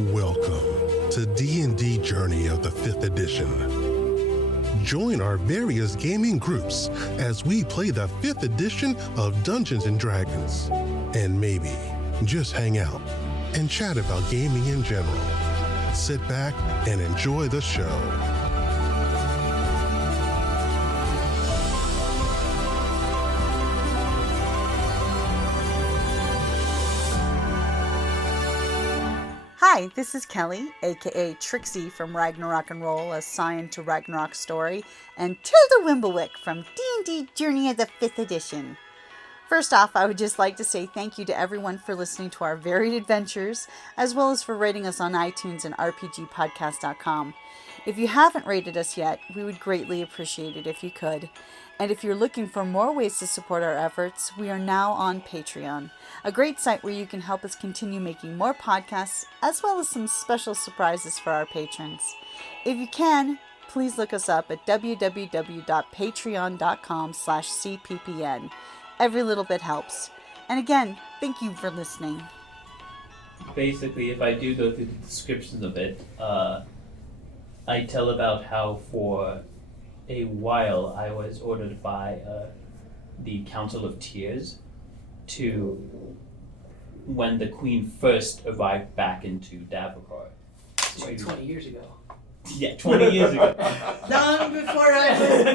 Welcome to D&D Journey of the 5th edition. Join our various gaming groups as we play the 5th edition of Dungeons & Dragons. And maybe just hang out and chat about gaming in general. Sit back and enjoy the show. Hi, this is Kelly, aka Trixie from Ragnarok and Roll, a Scion to Ragnarok story, and Tilda Wimblewick from D&D Journey of the 5th edition. First off, I would just like to say thank you to everyone for listening to our varied adventures, as well as for rating us on iTunes and rpgpodcast.com. If you haven't rated us yet, we would greatly appreciate it if you could. And if you're looking for more ways to support our efforts, we are now on Patreon, a great site where you can help us continue making more podcasts, as well as some special surprises for our patrons. If you can, please look us up at www.patreon.com/cppn. Every little bit helps. And again, thank you for listening. Basically, if I do go through the descriptions of it, I tell about how for a while I was ordered by the Council of Tears to, when the Queen first arrived back into Davokar. It's like 20 years ago. Yeah, 20 years ago. Long before I was born,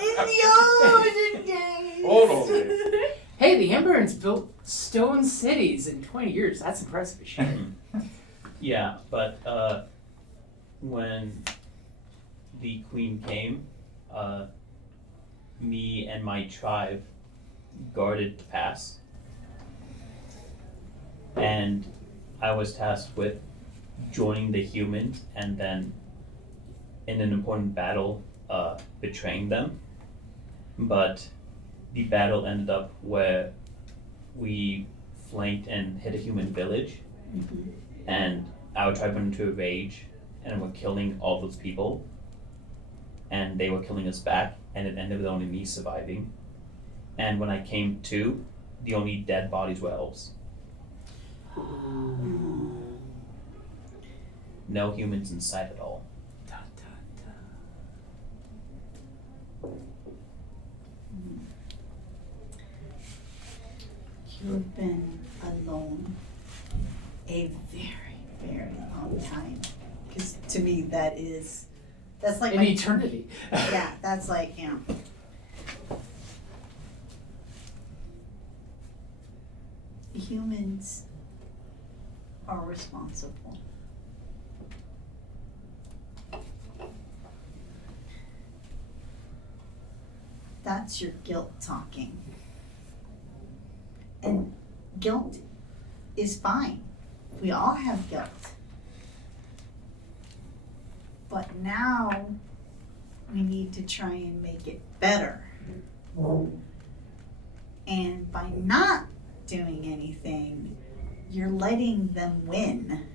in the olden days. Old days. Hey, the Embers built stone cities in 20 years. That's impressive as shit. Yeah, but when the Queen came, me and my tribe guarded the pass, and I was tasked with joining the humans and then in an important battle betraying them. But the battle ended up where we flanked and hit a human village, and our tribe went into a rage and were killing all those people, and they were killing us back, and it ended with only me surviving. And when I came to, the only dead bodies were elves. No humans in sight at all. Da, da, da. You have been alone a very, very long time. Because to me, that's like An eternity. Yeah, that's like, humans are responsible. That's your guilt talking. And guilt is fine. We all have guilt. But now we need to try and make it better. And by not doing anything, you're letting them win.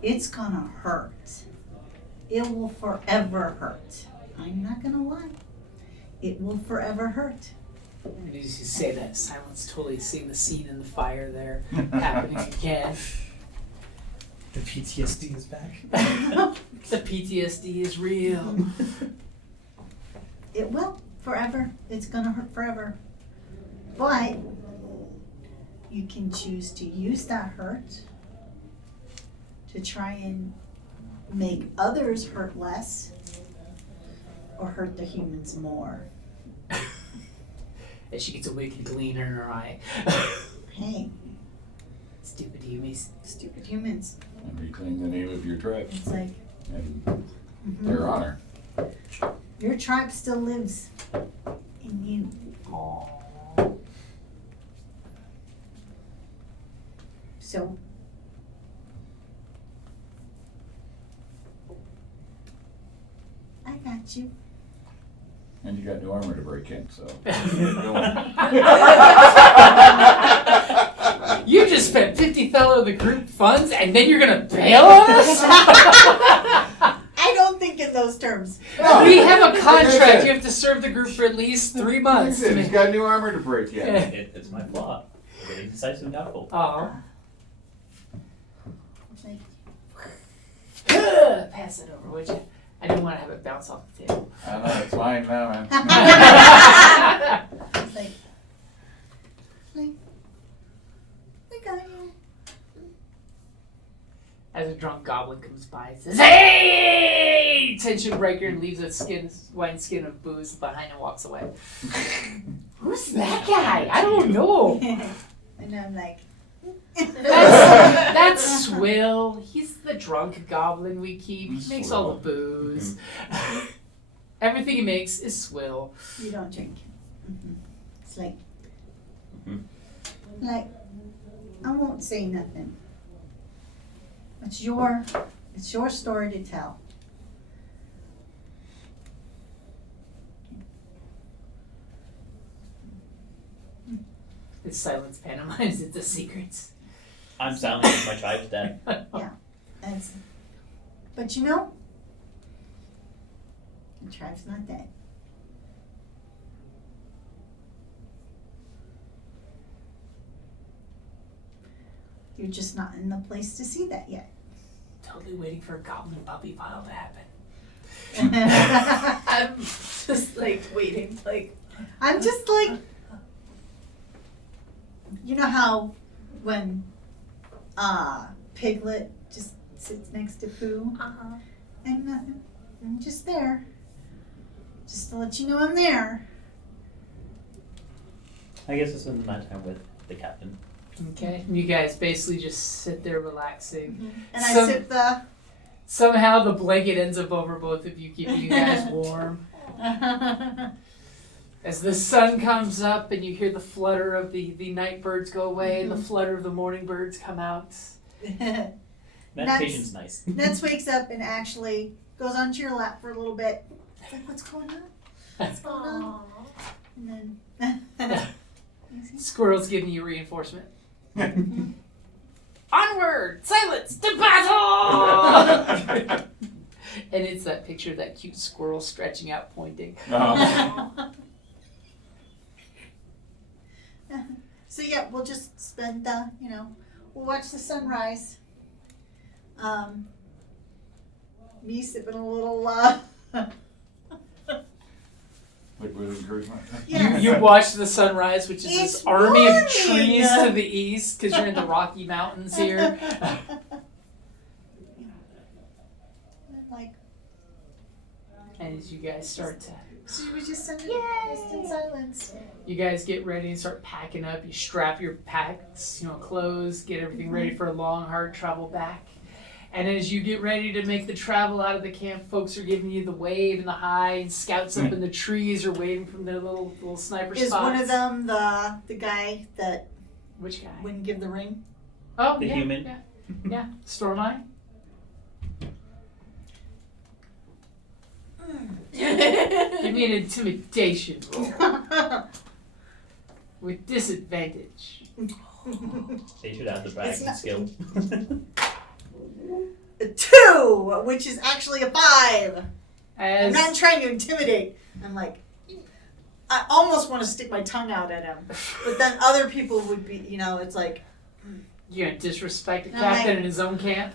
It's gonna hurt. It will forever hurt. I'm not gonna lie. It will forever hurt. Did you say that? Silence totally seeing the scene in the fire there happening again. The PTSD is back. The PTSD is real. It will forever. It's gonna hurt forever. But you can choose to use that hurt to try and make others hurt less or hurt the humans more. And she gets a wicked gleam in her eye. Hey, Stupid humans. stupid humans. And reclaim the name of your tribe It's like, and their honor. your tribe still lives in you. Aww. So, I got you. And you got new armor to break in, so. You just spent $50,000 of the group funds and then you're gonna bail on us? I don't think in those terms. We have a contract. You have to serve the group for at least 3 months. He's got new armor to break in. It's my flaw. really decisive and doubtful. Oh. It's like, Pass it over, would you? I didn't want to have it bounce off the table. I know, it's mine now, man. it's like, I got you. As a drunk goblin comes by and says, "Hey!" Tension breaker, and leaves a wine skin of booze behind and walks away. Who's that guy? I don't know. And I'm like, That's Swill. He's the drunk goblin we keep. He makes all the booze. Everything he makes is Swill. you don't drink. It's like, Mhm. like, I won't say nothing. It's your story to tell. It's silence pantomimes into secrets. I'm silent because my tribe's dead. That's, but you know, the tribe's not dead. You're just not in the place to see that yet. Totally waiting for a goblin puppy pile to happen. I'm I'm just like waiting, like. just like, you know how when Piglet just sits next to Pooh and nothing. I'm just there. Just to let you know I'm there. I guess this is my time with the captain. Okay, you guys basically just sit there relaxing. And I Some- sip the Somehow the blanket ends up over both of you, keeping you guys warm. As the sun comes up and you hear the flutter of the night birds go away and the flutter of the morning birds come out. Meditation's nice. Nets wakes up and actually goes onto your lap for a little bit. It's like, what's going on? What's going on? And then Squirrel's giving you reinforcement. Onward! Silence! To battle! And it's that picture of that cute squirrel stretching out, pointing. So yeah, we'll just spend we'll watch the sunrise. Me sipping a little Liquid encouragement. Yes. You watch the sunrise, which is It's this army of morning. trees to the east, because you're in the Rocky Mountains here. Like, And as you guys start to, so we just send it just in silence. you guys get ready and start packing up. You strap your packs, clothes, get everything ready for a long, hard travel back. And as you get ready to make the travel out of the camp, folks are giving you the wave and the hi, and scouts up in the trees are waiting from their little sniper Is spots. one of them the guy that Which guy? wouldn't give the ring? Oh, The yeah, human. Yeah. Stormeye? Give me an intimidation roll with disadvantage. They should have the bragging not- skill. A 2, which is actually a 5. I'm As not trying to intimidate. I'm like, I almost want to stick my tongue out at him, but then other people would be, it's like. you're gonna disrespect a No, captain I- in his own camp.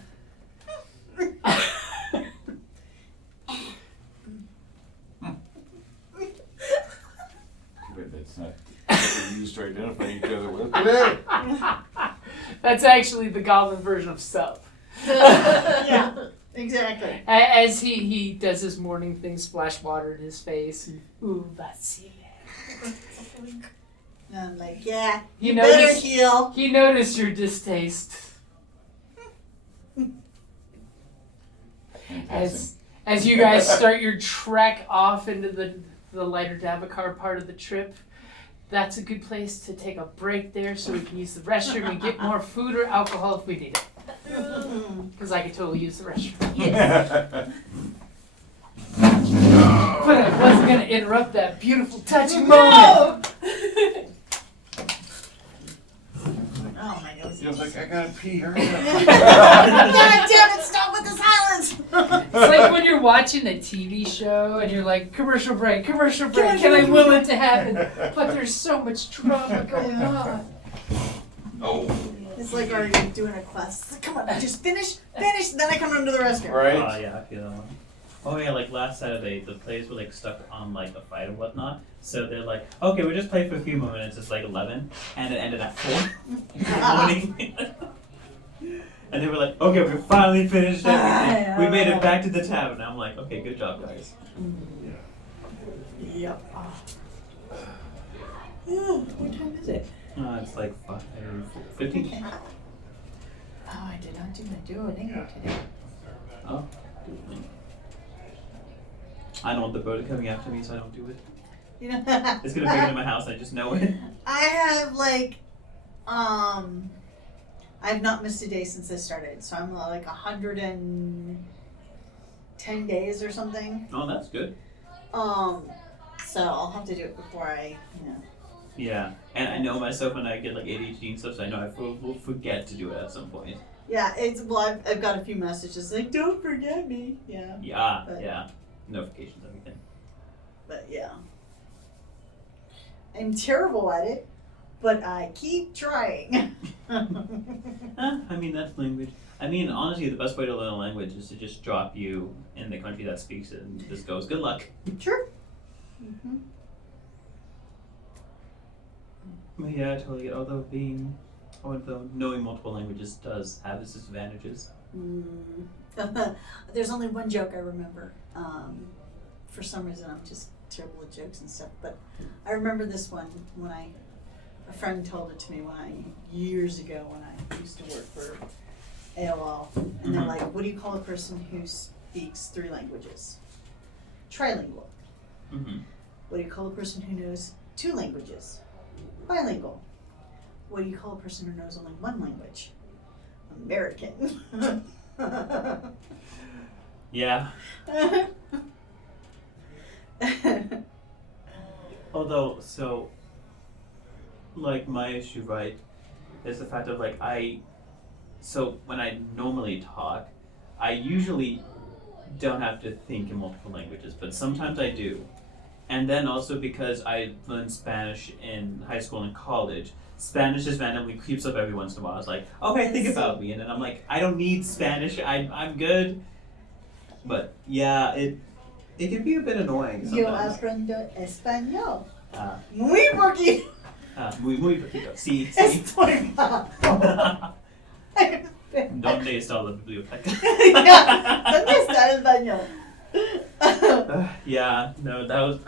That's not what we used to identify each other with. Today. That's actually the goblin version of sub. Yeah, exactly. As he does his morning thing, splash water in his face, and ooh, vacile. And I'm like, yeah, You better notice heal. he noticed your distaste as you guys start your trek off into the lighter Davokar part of the trip. That's a good place to take a break there so we can use the restroom and get more food or alcohol if we need it. Because I could totally use the restroom. But I wasn't going to interrupt that beautiful, touching moment. Oh, my nose. He was like, I gotta pee, hurry up. God damn it, stop with the silence! It's like when you're watching a TV show and you're like, commercial break, and I will it to happen. But there's so much drama going on. It's like already doing a quest. It's like, come on, just finish, then I can run to the restroom. Right? Oh yeah, I feel that one. Oh yeah, like last Saturday, the players were like stuck on like a fight or whatnot. So they're like, okay, we'll just play for a few more minutes. It's like 11, and it ended at 4 in the morning. And they were like, okay, we finally finished everything. We made it back to the tavern. I'm like, okay, good job, guys. Yep. Oh, what time is it? It's like 5:15. Okay. Oh, I did not do my Duolingo today. Oh. I don't want the bird coming after me, so I don't do it. You know, It's gonna bring it in my house. I just know it. I have like, I've not missed a day since I started, so I'm like 110 days or something. Oh, that's good. So I'll have to do it before I, Yeah, and I know myself when I get like ADHD and stuff, so I know I will forget to do it at some point. Yeah, I've got a few messages like, don't forget me. Yeah. Yeah, But- yeah. Notifications, everything. But yeah. I'm terrible at it, but I keep trying. I mean, that's language. I mean, honestly, the best way to learn a language is to just drop you in the country that speaks it and just goes, good luck. Sure. Mm-hmm. But yeah, I totally get. Although knowing multiple languages does have its disadvantages. There's only one joke I remember. For some reason, I'm just terrible at jokes and stuff. But I remember this one when a friend told it to me years ago when I used to work for AOL, and they're like, "What do you call a person who speaks 3 languages?" Trilingual. Mm-hmm. What do you call a person who knows 2 languages? Bilingual. What do you call a person who knows only 1 language? American. Yeah. Although, so, like, my issue, right, is the fact of, like, so when I normally talk, I usually don't have to think in multiple languages, but sometimes I do. And then also because I learned Spanish in high school and college, Spanish just randomly creeps up every once in a while. It's like, okay, think about me. And then I'm like, I don't need Spanish, I'm good. But yeah, it can be a bit annoying Yo sometimes. aprendo español. Ah, Muy poquito. muy poquito. Sí, sí. Estoy mal. ¿Dónde está la biblioteca? ¿Dónde está el baño? Yeah, no, that was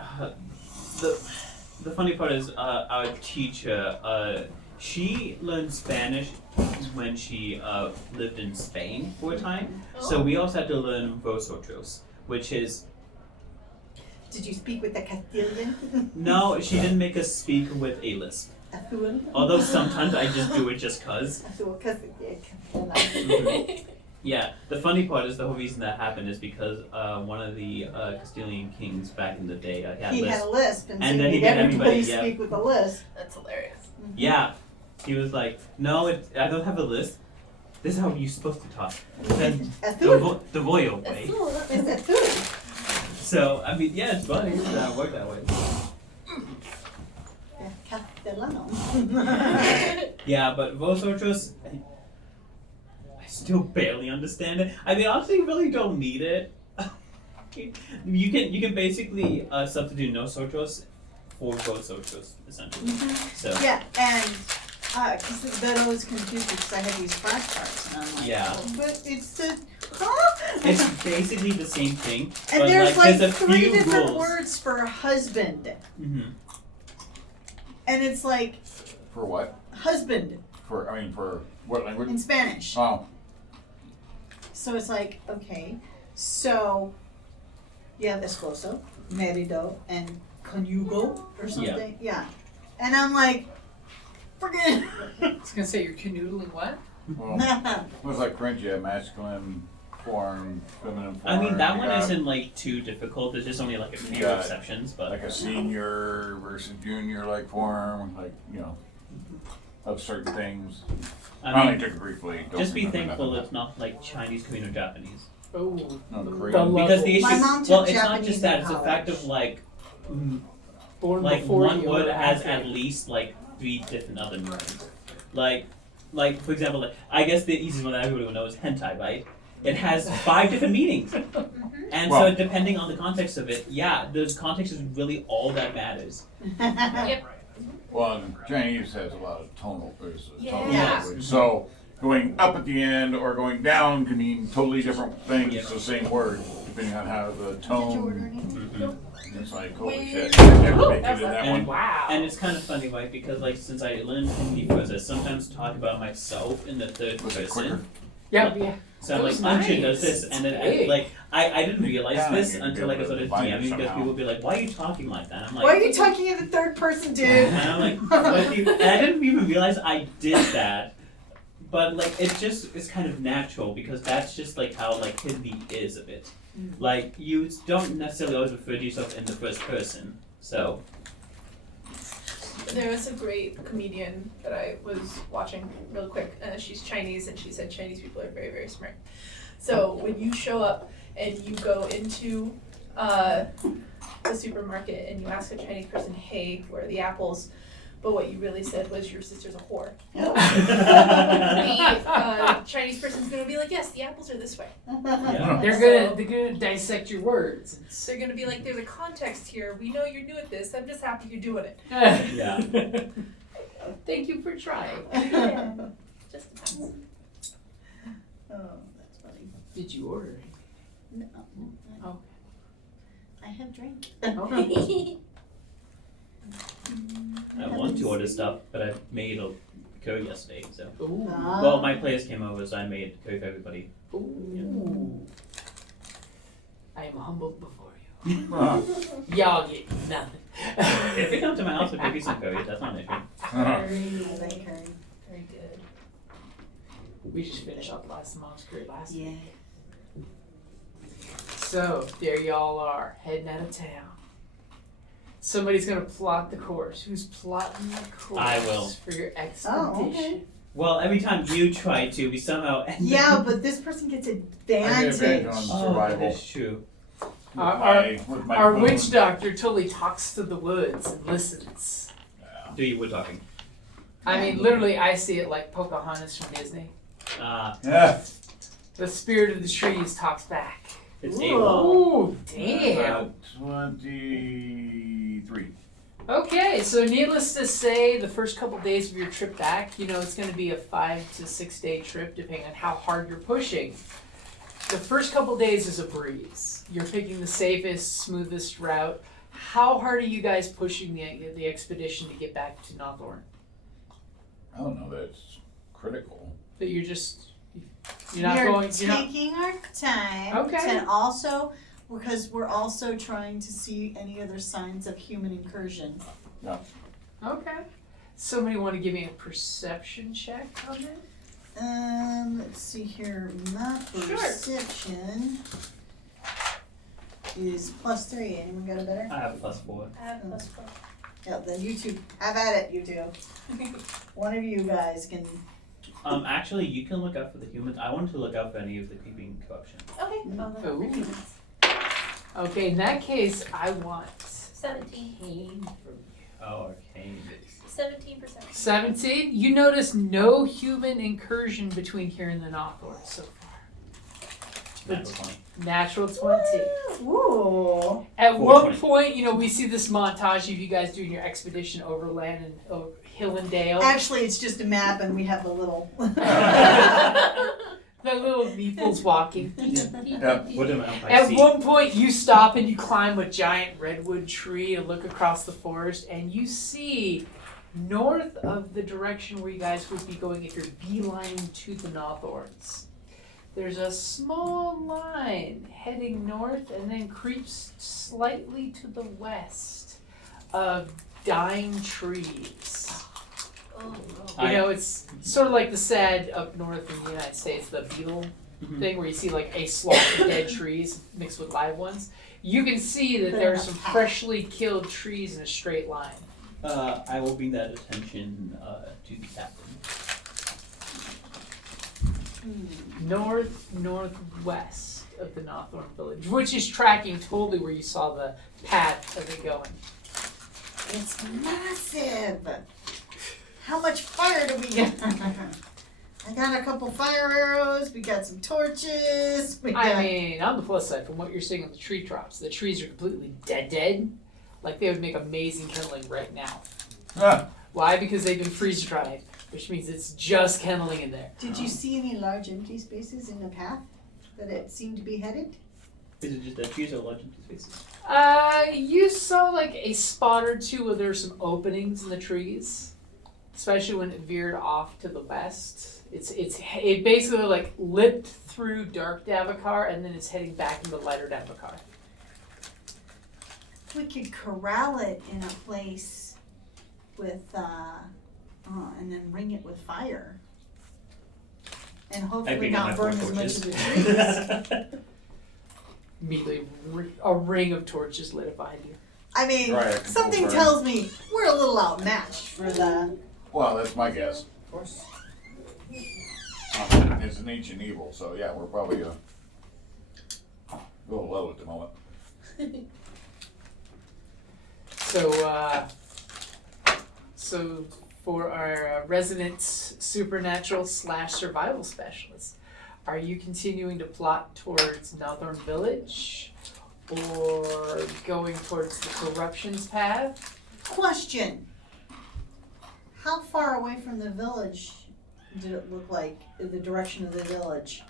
the funny part is our teacher. She learned Spanish when she lived in Spain for a time. So we also had to learn vosotros, which is. Did you speak with the Castilian? No, she didn't make us speak with a lisp. Azul. Although sometimes I just do it just cause. Azul Castilian. Yeah, the funny part is the whole reason that happened is because one of the Castilian kings back in the day had He lisp. had a lisp, and And so then he he made made everybody everybody, yeah. speak with a lisp. That's hilarious. Yeah, he was like, no, I don't have a lisp. This is how you're supposed to talk. Then Azul. the royal way. It's azul. So, I mean, yeah, it's funny. It worked that way. Castellano. Yeah, but vosotros, I still barely understand it. I mean, honestly, you really don't need it. You can basically substitute nosotros for vosotros, essentially. So Yeah, and because then I was confused because I had these flashcards, and I'm like, Yeah. oh, but it's the it's basically the same thing. and but there's like there's a 3 few different rules. words for husband, Mm-hmm. and it's like For what? husband For what language? in Spanish. Oh, So it's like, okay, so you have esposo, marido, and conyugo or something. Yeah. And I'm like, forget I was gonna say you're canoodling what? well, it was like French, you have masculine form, feminine form. I mean, that you one got isn't like too difficult. There's just only like a few got, exceptions, but like a senior versus junior like form, like, of certain things. I I only mean, took it briefly. Don't just be remember thankful nothing it's not like Chinese, Korean, or Japanese. Oh, No, the Korean. level. Because the issue, My mom took well, it's not Japanese just that. in It's the fact college. of like Born like before one you word or has after. at least like 3 different other meanings. Like like for example, like I guess the easiest one that everybody will know is hentai, right? It has 5 different meanings, and Well- so depending on the context of it, yeah, the context is really all that matters. Yep. Well, and Chinese has a lot of tonal, there's a tonal Yeah. language. So going up at the end or going down can mean totally different things, Yeah. the same word, depending on how the Did you order tone. anything? It's like, holy Wait. shit, I never make it That's in that and- one. Wow. And it's kind of funny, right? Because like since I learned Hindi first, I sometimes talk about myself in the third Was it quicker? person. Yeah. So I'm That like, was Anjan nice. does this, and then Big. I didn't realize Yeah, this you'd until be like I able to started divide it DMing because somehow. people would be like, why are you talking like that? I'm like, Why are you talking in the third person, dude? and I'm like, what do you, and I didn't even realize I did that. But like it just is kind of natural because that's just like how like Hindi is a bit. Like you don't necessarily always refer to yourself in the first person. So There was a great comedian that I was watching real quick. She's Chinese, and she said Chinese people are very, very smart. So when you show up and you go into the supermarket and you ask a Chinese person, "Hey, where are the apples?" But what you really said was, "Your sister's a whore." The Chinese person's gonna be like, "Yes, the apples are this way." yeah. They're gonna dissect your words. They're gonna be like, "There's a context here. We know you're new at this. I'm just happy you're doing it." Yeah. Thank you for trying. Just depends. Oh, that's funny. Did you order? No, Oh. I have drink. Okay. I want to order stuff, but I made a curry yesterday. So Ooh. well, my players came over, so I made curry for everybody. Ooh. I am humbled before you. Uh, Y'all get nothing. If you come to my house, I'll give you some curry. That's not an issue. I like curry. Very good. We just finished off last mom's curry last week. Yeah. So there y'all are, heading out of town. Somebody's gonna plot the course. Who's plotting the course I will. for your expedition? Oh, okay. Well, every time you try to, we somehow end Yeah, but this person gets I get advantage advantage. on Oh, survival. that is true. With Our my boon. witch doctor totally talks to the woods and listens. Do you? We're talking. I mean, literally, I see it like Pocahontas from Disney. Yeah. The spirit of the trees talks back. It's Ooh. AWOL. Ooh, damn. 23. Okay, so needless to say, the first couple days of your trip back, it's going to be a 5 to 6 day trip, depending on how hard you're pushing. The first couple days is a breeze. You're picking the safest, smoothest route. How hard are you guys pushing the expedition to get back to Northorn? I don't know, that's critical. That you're not going. You're not. Taking our time. Okay. And also, because we're also trying to see any other signs of human incursion. Okay. Somebody want to give me a perception check on that? Let's see here. My Sure. perception is +3. Anyone got a better? I have +4. I have +4. Yeah, then you two. Have at it, you two. One of you guys can. Actually, you can look out for the humans. I want to look out for any of the creeping corruption. Okay. Well, then Ooh. humans. Okay, in that case, I want 17. Kane from you. Oh, okay. 17%. 17. You notice no human incursion between here and the Northward so far. Natural 20. Natural 20. Ooh. At 420. one point, we see this montage of you guys doing your expedition overland and Hill and Dale. Actually, it's just a map, and we have the little. The little meeples walking. Yeah. What am I At see? one point, you stop and you climb a giant redwood tree and look across the forest, and you see north of the direction where you guys would be going if you're beelining to the Northorns. There's a small line heading north and then creeps slightly to the west of dying trees. Oh, It's sort of like the sad up north in the United States, the beetle Mhm. thing where you see like a swath of dead trees mixed with live ones. You can see that there are some freshly killed trees in a straight line. I will bring that attention to the captain. Northwest of the Northorn village, which is tracking totally where you saw the path of it going. It's massive. How much fire do we get? I got a couple fire arrows. We got some torches. I mean, on the plus side, from what you're seeing on the tree tops, the trees are completely dead. Like they would make amazing kindling right now. Ah, Why? Because they've been freeze dried, which means it's just kindling in there. Did you see any large empty spaces in the path that it seemed to be headed? Is it just that trees or large empty spaces? You saw like a spot or two where there's some openings in the trees, especially when it veered off to the west. It basically like lipped through dark Davokar and then it's heading back into lighter Davokar. We could corral it in a place with, and then ring it with fire. And hopefully not burn as much of the trees. Immediately, a ring of torches lit up behind you. I mean, Right, I can something confirm. tells me we're a little outmatched for the. well, that's my guess. Of course. It's an ancient evil, so yeah, we're probably a little low at the moment. So for our resident supernatural / survival specialist, are you continuing to plot towards Northern Village or going towards the corruptions path? Question. How far away from the village did it look like, in the direction of the village?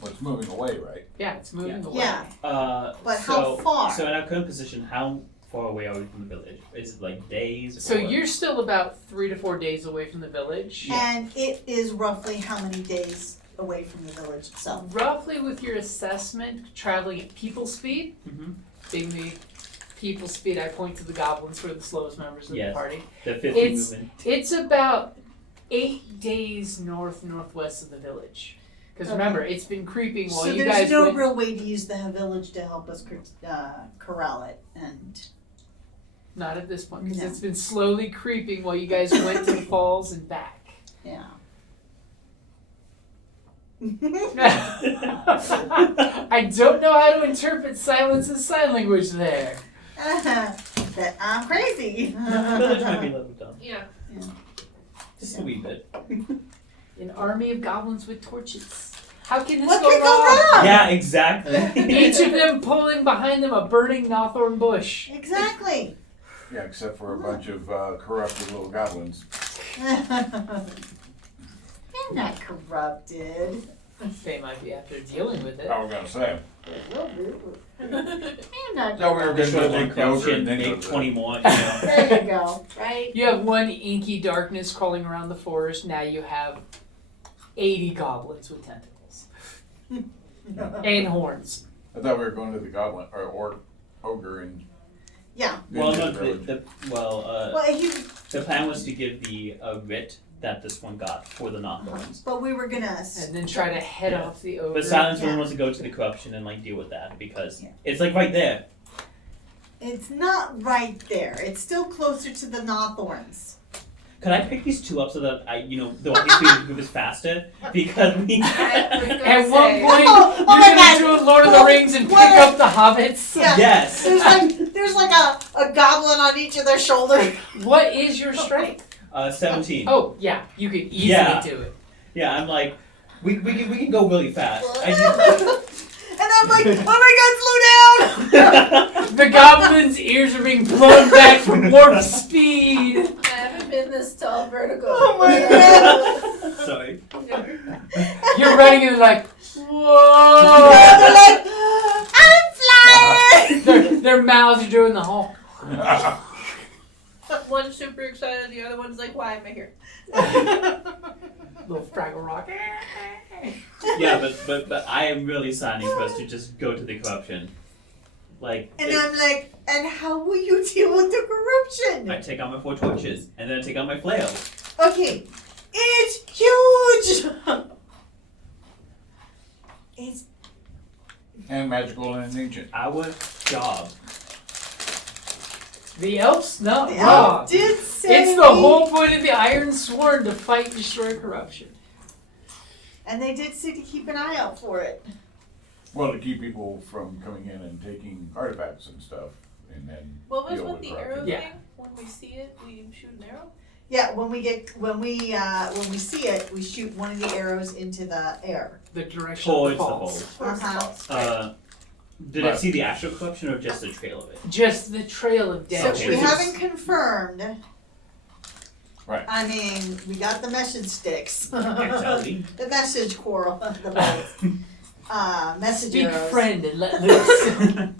Well, it's moving away, right? Yeah, it's moving away. Yeah. But so, how far? So in our current position, how far away are we from the village? Is it like days? So or? you're still about 3 to 4 days away from the village. And it is roughly how many days away from the village itself? Roughly with your assessment, traveling at people speed, Mhm. being the people speed, I point to the goblins who are the slowest members of the Yes. party. The 50 It's movement. it's about 8 days northwest of the village. Because Okay. remember, it's been creeping while So you there's guys no went. real way to use the village to help us corral it, and Not at this point, because No. it's been slowly creeping while you guys went to the falls and back. yeah. I don't know how to interpret silence as sign language there. That I'm crazy. The village might be leveled down. Yeah. Just a wee bit. An army of goblins with torches. How can this What go could go wrong? wrong? Yeah, exactly. Each of them pulling behind them a burning Nawthorn bush. Exactly. Yeah, except for a bunch of corrupted little goblins. They're not corrupted. They might be after dealing with it. I was gonna say. They're not. No, we were gonna Sure, go then look closer crouch and and then make go 20 more, you know. There you go. Right. You have one inky darkness crawling around the forest. Now you have 80 goblins with tentacles and horns. I thought we were going to the goblin or ogre and. Yeah. Well, into no, the village. Well, the plan was to give the writ that this one got for the non-thorns. but we were gonna. And then try to head Yeah. off the ogre. But Silence Yeah. Room wants to go to the corruption and like deal with that because Yeah. it's like right there. It's not right there. It's still closer to the Nawthorns. Could I pick these two up so that the one can move is faster? Because we. At one point, Oh you're my God. gonna do a Lord of the Rings and pick What? up the hobbits. Yeah. Yes. There's like a goblin on each of their shoulders. What is your strength? 17. Oh yeah, you could easily Yeah. do it. Yeah, I'm like, we can go really fast. And I'm like, oh my God, slow down! The goblin's ears are being blown back from warp speed. I haven't been this tall vertical. Oh my God! Sorry. You're running and like, And whoa! they're like, I'm flying! Their mouths are doing the whole. One's super excited, the other one's like, why am I here? Little Fraggle Rock. Yeah, but I am really signing for us to just go to the corruption. Like, And I'm like, and how will you deal with the corruption? I take out my 4 torches and then I take out my flail. Okay, it's huge! It's And magical and ancient. Our job. The elf's not the wrong. elf did say. It's the whole point of the Iron Sword to fight and destroy corruption. And they did say to keep an eye out for it. Well, to keep people from coming in and taking artifacts and stuff, and then What was deal with with the corruption. arrow Yeah. thing? When we see it, we shoot an arrow? Yeah, when we see it, we shoot one of the arrows into the air. The direction Towards of the the falls. Uh-huh. Did I see the actual corruption or just the trail of it? Just the trail of So damage. Okay. we haven't confirmed. Right. I mean, we got the message sticks. Actually. The message coral, the bolts. Message Speak arrows. friend and let loose.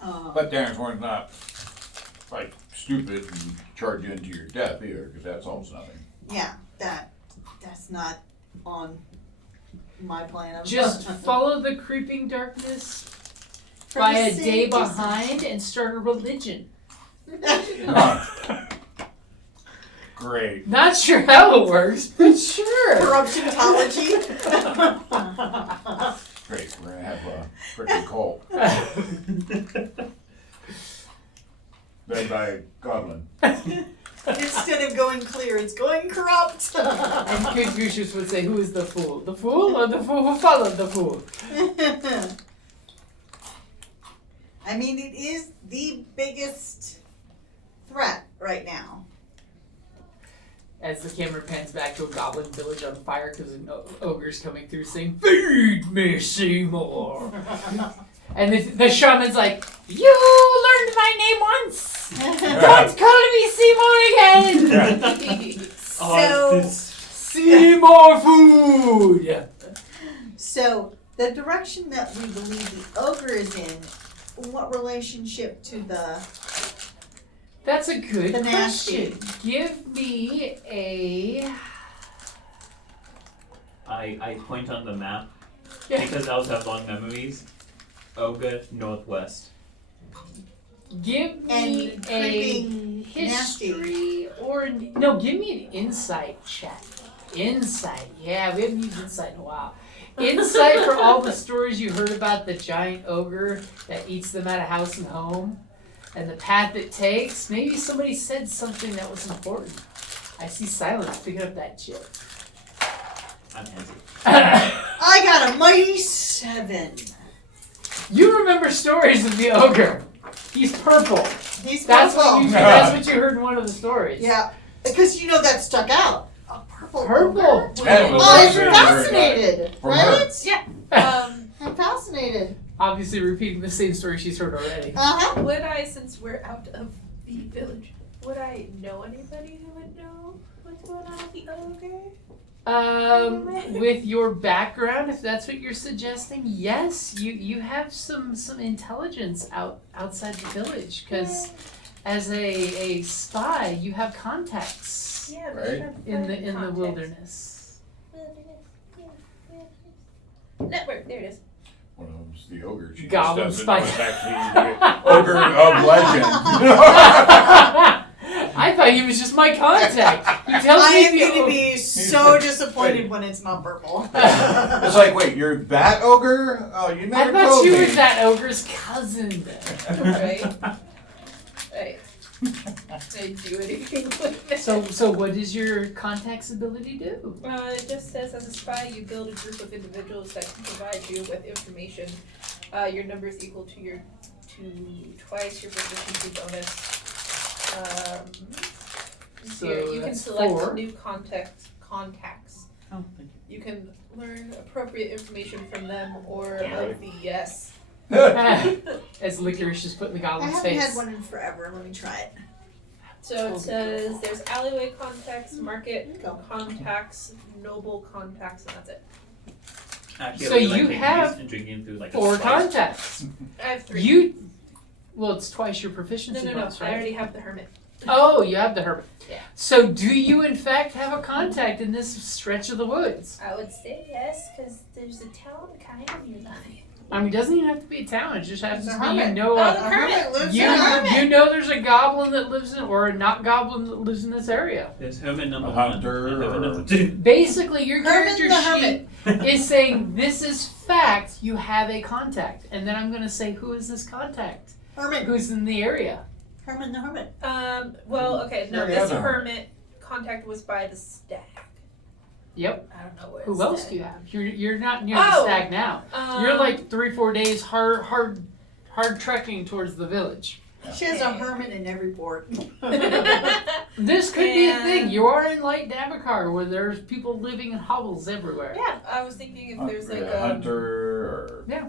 But Darren's Horn's not like stupid and charge you into your death either, because that solves nothing. Yeah, that's not on my plan of Just follow the creeping darkness For by the a day sake of- behind and start a religion. Great. Not sure how it works, but sure. Corruptionology. Great. We're gonna have a freaking cult led by a goblin. Instead of going clear, it's going corrupt. And Confucius would say, who is the fool? The fool or the fool who followed the fool? I mean, it is the biggest threat right now. As the camera pans back to a goblin village on fire because an ogre's coming through saying, feed me, Seymour. And the shaman's like, you learned my name once. Don't call me Seymour again. So, Seymour food. so the direction that we believe the ogre is in, what relationship to the? That's a good The nasty. question. Give me a... I point on the map because I also have long memories. Ogre Northwest. Give me And a creeping history or... No, give me an insight check. Insight. Yeah, we haven't used insight in a while. Insight for all the stories you heard about the giant ogre that eats them out of house and home. And the path it takes. Maybe somebody said something that was important. I see silence picking up that chip. I'm handsy. I got a mighty 7. You remember stories of the ogre. He's purple. He's That's purple. that's what you heard in one of the stories. Yeah, because you know that stuck out. A purple. Purple. ogre? That was Oh, I'm fascinating. fascinated, From her. right? Yeah. I'm fascinated. Obviously repeating the same story she's heard already. Uh-huh. Would I, since we're out of the village, would I know anybody who would know what's going on with the ogre? With your background, if that's what you're suggesting, yes, you have some intelligence outside the village because as a spy, you have contacts Yeah, but Right. I have in the contacts. wilderness. Network, there it is. One of them's the ogre. She Goblin just doesn't know spy. it's actually the ogre of legend. I thought he was just my contact. He tells I me am the going to ogre- be so disappointed when it's not purple. It's like, wait, you're that ogre? Oh, you I never thought told you me. were that ogre's cousin. Right. Right. I do anything with it. So what does your contact's ability do? It just says, as a spy, you build a group of individuals that can provide you with information. Your number is equal to twice your proficiency bonus. So you can that's select 4. new contacts. Oh, thank You can learn appropriate information from them or of the yes. As licorice is put in the I goblin's haven't face. had one in forever. Let me try it. So it says there's alleyway contacts, market Go. contacts, noble contacts, and that's it. Actually, So I really like you taking have these and drinking through like a 4 spice. contacts. I have 3. Well, it's twice your No, proficiency no. bonus, I right? already have the hermit. Oh, you have the hermit. Yeah. So do you in fact have a contact in this stretch of the woods? I would say yes, because there's a town kind of nearby. I mean, it doesn't even have to be a town. It just happens It's a to be you hermit. know Oh, a, the hermit lives you, in a hermit. you know there's a goblin that lives in, or a not goblin that lives in this area. There's hermit number A 1 hunter and hermit or- number 2. Basically, your Hermit character the sheet hermit. is saying this is fact. You have a contact, and then I'm going to say who is this contact? Hermit. Who's in the area? Hermit the hermit. Well, okay, no, Already this have a hermit contact was by the stag. Yep. I don't know where. Who the else stag- do you have? You're not near the Oh! stag now. You're like 3-4 days hard trekking towards the village. She has a hermit in every port. This could be a thing. You are in Light Davokar, where there's people living in hovels everywhere. Yeah, I was thinking if there's like a hunter or Yeah.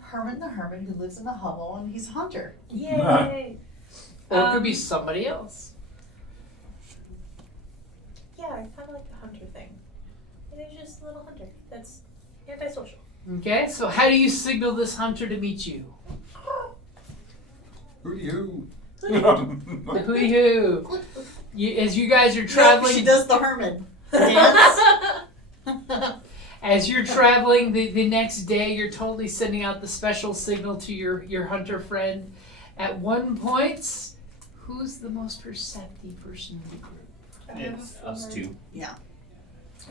Herman the hermit who lives in the hovel and he's a hunter. Yay. Or it could be somebody else. Yeah, I kind of like the hunter thing. Maybe there's just a little hunter that's antisocial. Okay, so how do you signal this hunter to meet you? who do you? Hoo-hoo. As you guys are traveling, she does the hermit dance. as you're traveling the next day, you're totally sending out the special signal to your hunter friend. At one point, who's the most perceptive person in the group? It's us two.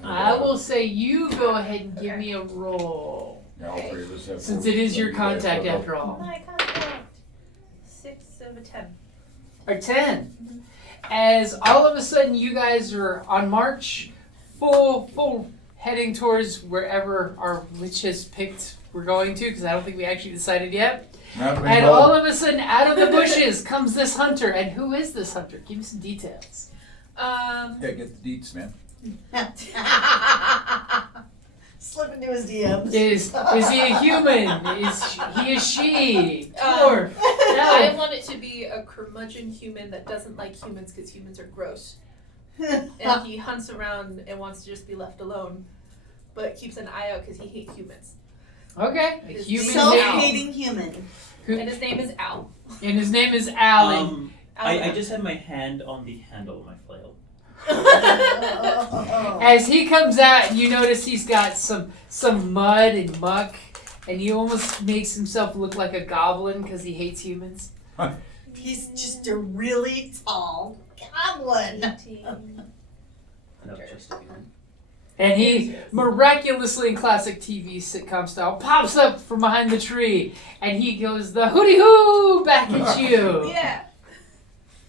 I will say you go ahead and give me a roll. Yeah, all three of us have Since four. it is your contact after all. My contact. 6 of a 10. Or 10. As all of a sudden you guys are on march, full heading towards wherever our witch has picked we're going to, because I don't think we actually decided yet. And all of a sudden out of the bushes comes this hunter. And who is this hunter? Give me some details. Yeah, get the deets, man. Slip into his DMs. Is he a human? Is she? Dwarf? I No. want it to be a curmudgeon human that doesn't like humans because humans are gross. And he hunts around and wants to just be left alone, but keeps an eye out because he hates humans. Okay. A human named. Self-hating human. And his name is Al. And his name is Alan. I just have my hand on the handle of my flail. As he comes out, you notice he's got some mud and muck, and he almost makes himself look like a goblin because he hates humans. He's just a really tall goblin. No, just a human. And he miraculously, in classic TV sitcom style, pops up from behind the tree, and he goes the hooty hoo back at you. Yeah.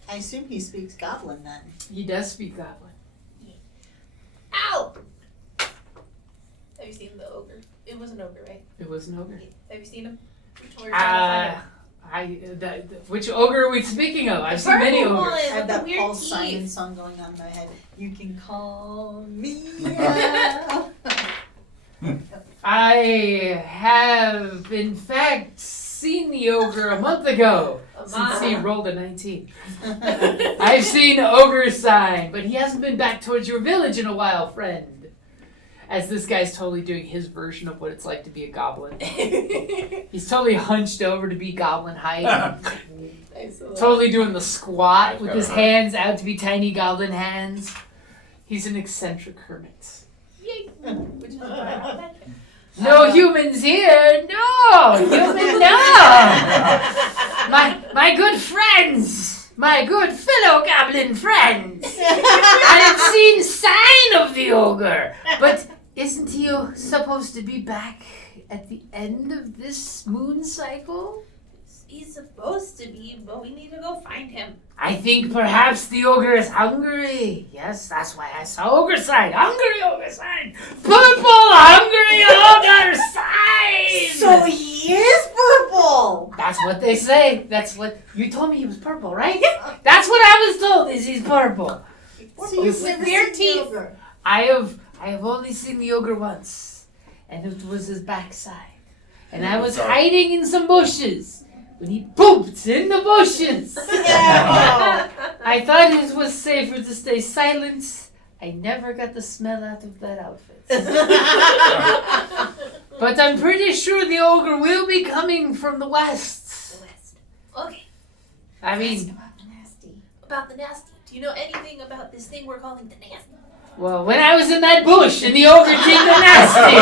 I assume he speaks goblin then. He does speak goblin. Ow! Have you seen the ogre? It was an ogre, right? It was an ogre. Have you seen him? Which one are you trying to find him? Which ogre are we speaking of? I've seen many Purple ogres. one. I have With the that weird Paul teeth. Simon song going on in my head. You can call me Al. I have, in fact, seen the ogre a month ago. Since he rolled a 19. I've seen ogre sign, but he hasn't been back towards your village in a while, friend. As this guy's totally doing his version of what it's like to be a goblin. He's totally hunched over to be goblin height. Totally doing the squat with his hands out to be tiny goblin hands. He's an eccentric hermit. Yay! Which is why I like him. No humans here! No! Human, no! My good friends! My good fellow goblin friends! I've seen sign of the ogre! But isn't he supposed to be back at the end of this moon cycle? He's supposed to be, but we need to go find him. I think perhaps the ogre is hungry. Yes, that's why I saw ogre sign. Hungry ogre sign. Purple hungry ogre sign. So he is purple. That's what they say. That's what you told me he was purple, right? Yeah. That's what I was told. Is he's purple. So you've never weird seen the teeth. ogre. I have only seen the ogre once, and it was his backside. And I was hiding in some bushes when he pooped in the bushes. Yeah. I thought it was safer to stay silent. I never got the smell out of that outfit. But I'm pretty sure the ogre will be coming from the west. The West. Okay. I mean, About the nasty. About the nasty. Do you know anything about this thing we're calling the nasty? well, when I was in that bush and the ogre did the nasty,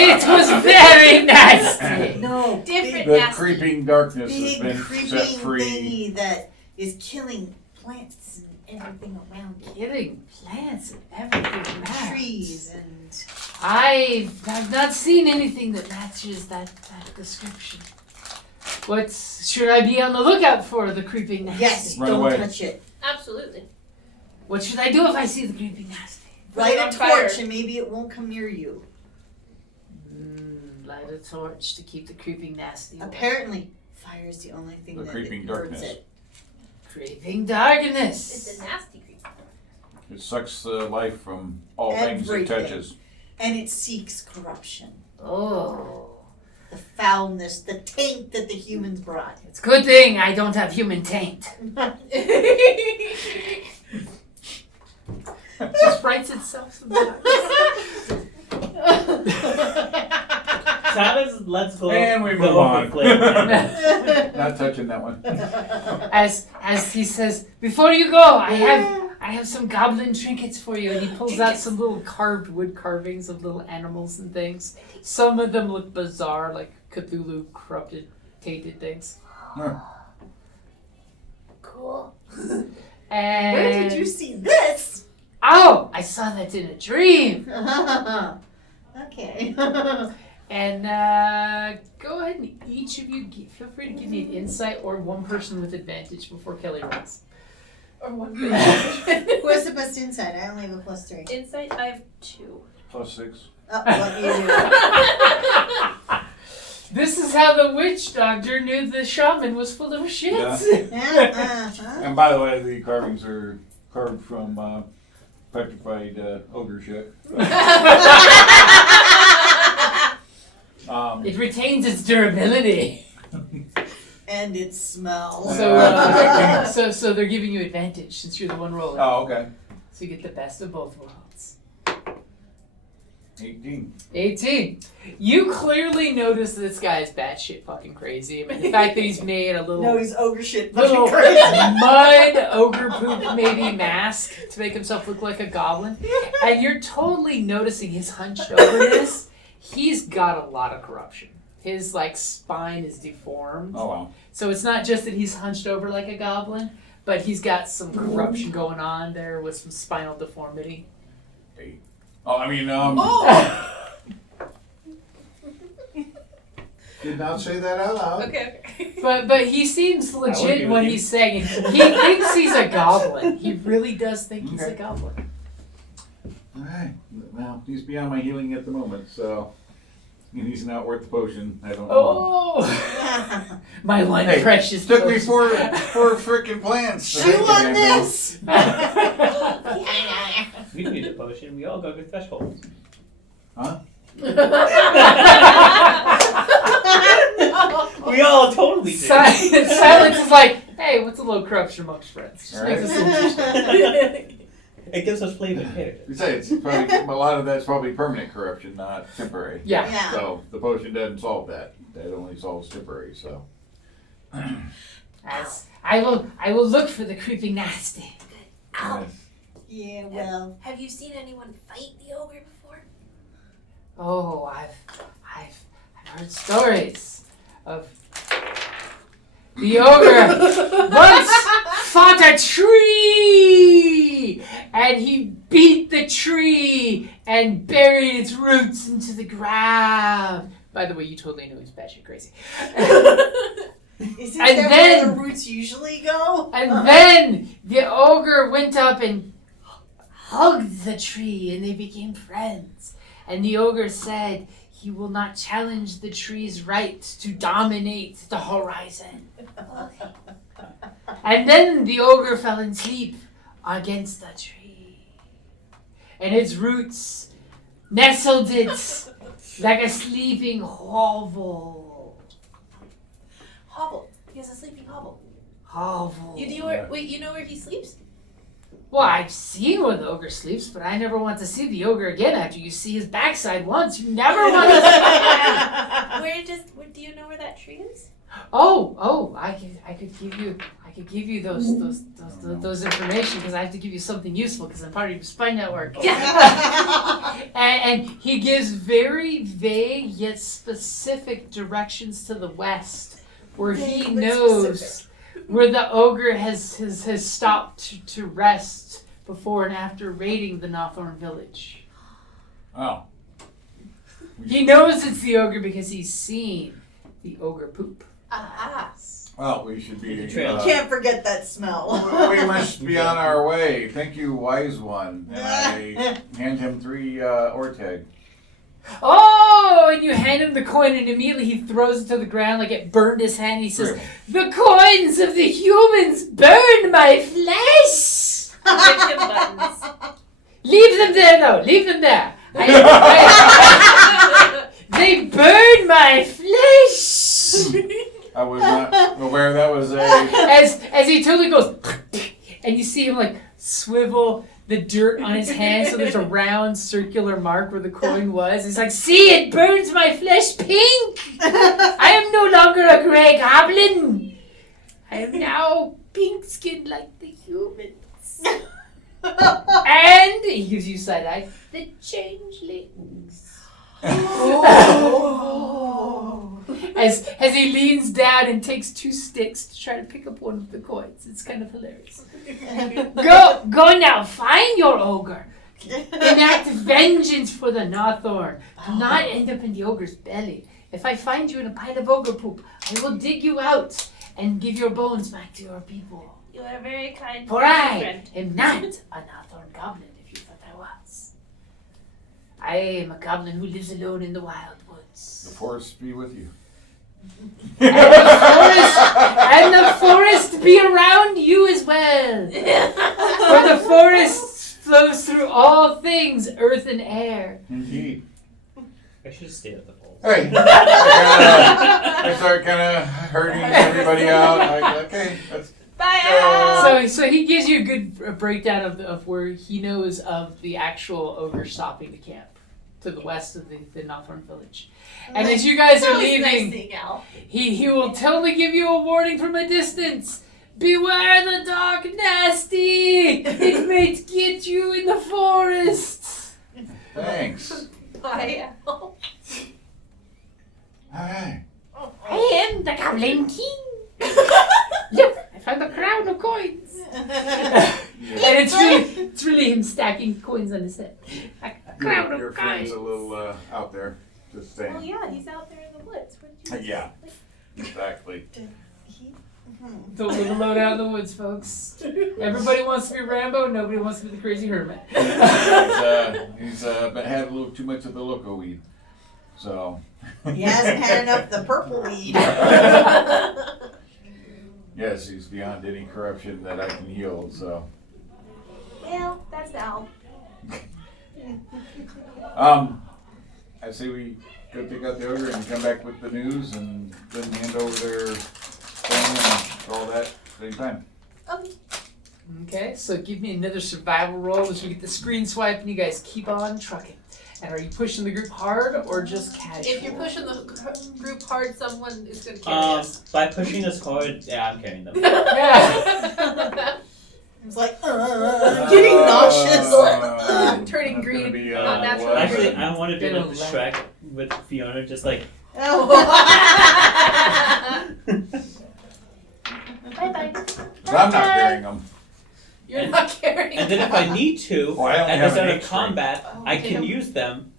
it was very nasty. No. Different The nasty. creeping darkness has Big been creeping set free. thingy that is killing plants and everything around it. Killing plants and everything around. Trees and I have not seen anything that matches that description. What should I be on the lookout for? The creeping nasty. yes, Run don't away. touch it. Absolutely. What should I do if I see the creeping nasty? Light on a fire. torch and maybe it won't come near you. Light a torch to keep the creeping nasty away. Apparently, fire is the only thing The that creeping hurts darkness. it. Creeping darkness. It's a nasty creature. It sucks the life from all things it Everything. touches. And it seeks corruption. Oh. The foulness, the taint that the humans brought. It's a good thing I don't have human taint. It just writes itself sometimes. Travis, let's go. And we go move over on. flavor. Not touching that one. As he says, before you go, I have some goblin trinkets for you, and he pulls out some little carved wood carvings of little animals and things. Some of them look bizarre, like Cthulhu corrupted, tainted things. Cool. And Where did you see this? Oh, I saw that in a dream. Okay. And go ahead and each of you feel free to give me an insight or one person with advantage before Kelly rolls. Or one. Who has the best insight? I only have a +3. Insight, I have 2. +6. Oh, what do you do? This is how the witch doctor knew the shaman was full of shit. Yeah. And by the way, the carvings are carved from petrified ogre shit. It retains its durability. And it smells. So they're giving you advantage since you're the one rolling. Oh, okay. So you get the best of both worlds. 18. 18. You clearly notice this guy is batshit fucking crazy. I mean, the fact that he's made a little, No, he's ogre shit little fucking crazy. mud ogre poop maybe mask to make himself look like a goblin. And you're totally noticing his hunched overness. He's got a lot of corruption. His spine is deformed. Oh, wow. So it's not just that he's hunched over like a goblin, but he's got some corruption going on there with some spinal deformity. 8. Oh, I mean, did not say that out loud. Okay. But he seems would be legit in with what you. he's saying. He thinks he's a goblin. He really does think he's a Okay. goblin. All right. Well, he's beyond my healing at the moment, so. And he's not worth the potion. I don't know. Oh, my one Hey, precious. Took me potion. four frickin' plants. to Chew make on it. this! We need a potion. We all go to thresholds. Huh? We all totally do. Silence is like, hey, what's a little corruption amongst friends? Just All makes right. us interesting. It gives us flavor and character. Besides, it's probably, a lot of that's probably permanent corruption, not temporary. Yeah. Yeah. So the potion doesn't solve that. That only solves temporary. So. As I will look for the creeping nasty. Ow. Yeah, well. Have you seen anyone fight the ogre before? Oh, I've heard stories of the ogre once fought a tree, and he beat the tree and buried its roots into the ground. By the way, you totally know he's batshit crazy. Is And that then- where the roots usually go? And then the ogre went up and hugged the tree, and they became friends. And the ogre said he will not challenge the tree's right to dominate the horizon. And then the ogre fell asleep against the tree. And its roots nestled it like a sleeping hovel. Hobble. He has a sleeping hobble. Hovel. You know where he sleeps? Well, I've seen where the ogre sleeps, but I never want to see the ogre again after you see his backside once. You never want to see Do you know where that tree is? Oh, I could give you those information because I have to give you something useful because I'm part of your spy network. and he gives very vague yet specific directions to the west where he Vague but knows specific. where the ogre has stopped to rest before and after raiding the Nawthorn village. Oh. He knows it's the ogre because he's seen the ogre poop. Ah. Well, we should be. Trail. Can't forget that smell. We must be on our way. Thank you, wise one. And I hand him 3 Orteg. Oh, and you hand him the coin, and immediately he throws it to the ground like it burned his hand. He says, "The coins of the humans burn my flesh." Give him buttons. Leave them there, though. Leave them there. They burn my flesh. I was not aware that was a. As he totally goes, and you see him like swivel the dirt on his hand, so there's a round circular mark where the coin was. It's like, see, it burns my flesh pink. I am no longer a grey goblin. I am now pink-skinned like the humans. And he gives you side eye. The changelings. As he leans down and takes 2 sticks to try to pick up one of the coins. It's kind of hilarious. Go now, find your ogre. Enact vengeance for the Northorn. Do not end up in the ogre's belly. If I find you in a pile of ogre poop, I will dig you out and give your bones back to your people. You are very kind. For I am not a Northorn goblin, if you thought I was. I am a goblin who lives alone in the wild woods. The forest be with you. And the forest be around you as well. For the forest flows through all things, earth and air. Indeed. I should have stayed at the falls. Hey, I start kind of hurting everybody out. Okay, let's Bye, go. Al. So he gives you a good breakdown of where he knows of the actual ogre stopping the camp to the west of the Northorn village. And as you guys are That was nice leaving, seeing Al. he will totally give you a warning from a distance. Beware the dark nasty! It may get you in the forest! Thanks. Bye, Al. Alright. I am the Goblin King! Look, I found a crown of coins! And it's really him stacking coins on his head. A crown Your of friend's coins! a little out there. Just saying. Well, yeah, he's out there in the woods. What did you Yeah. Exactly. Don't live alone out in the woods, folks. Everybody wants to be Rambo, nobody wants to be the crazy hermit. He's been had a little too much of the loco weed. So. He hasn't had enough of the purple weed. Yes, he's beyond any corruption that I can heal, so. Well, that's Al. I say we go pick out the ogre and come back with the news and then hand over their thing and all that at the same time. Okay. Okay, so give me another survival roll as we get the screen swipe and you guys keep on trucking. And are you pushing the group hard or just casual? If you're pushing the group hard, someone is going to carry us. By pushing us hard, yeah, I'm carrying them. Yeah. It's like, getting nauseous. Turning That's green, gonna be, not natural. what? Actually, I want to do Gonna like the laugh. Shrek with Fiona, just like. Bye-bye. 'Cause I'm not carrying them. You're not carrying And then if I need to, Oh, I only at the have start an of X-ray. combat, I okay. can use them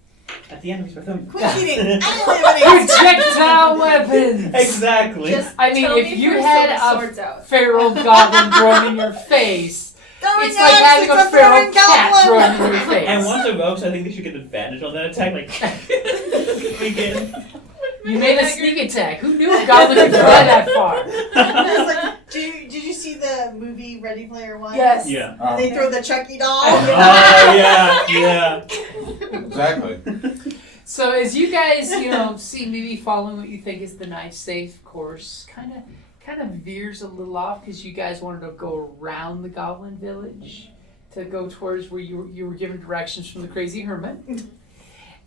at the end of my film. Quit eating. I don't have any Projectile weapons! Exactly. Just I mean, tell if me you first had so the a sword's out. feral goblin thrown in your face, it's like having a feral cat thrown in your face. And once a rogue, so I think they should get advantage on that attack. Like, again. You made a sneak attack. Who knew a goblin could fly that far? It's like, did you see the movie Ready Player One? Yes. Yeah. They throw the Chucky doll. Oh yeah. Exactly. So as you guys, see maybe following what you think is the knife safe course, kind of veers a little off because you guys wanted to go around the goblin village to go towards where you were given directions from the crazy hermit.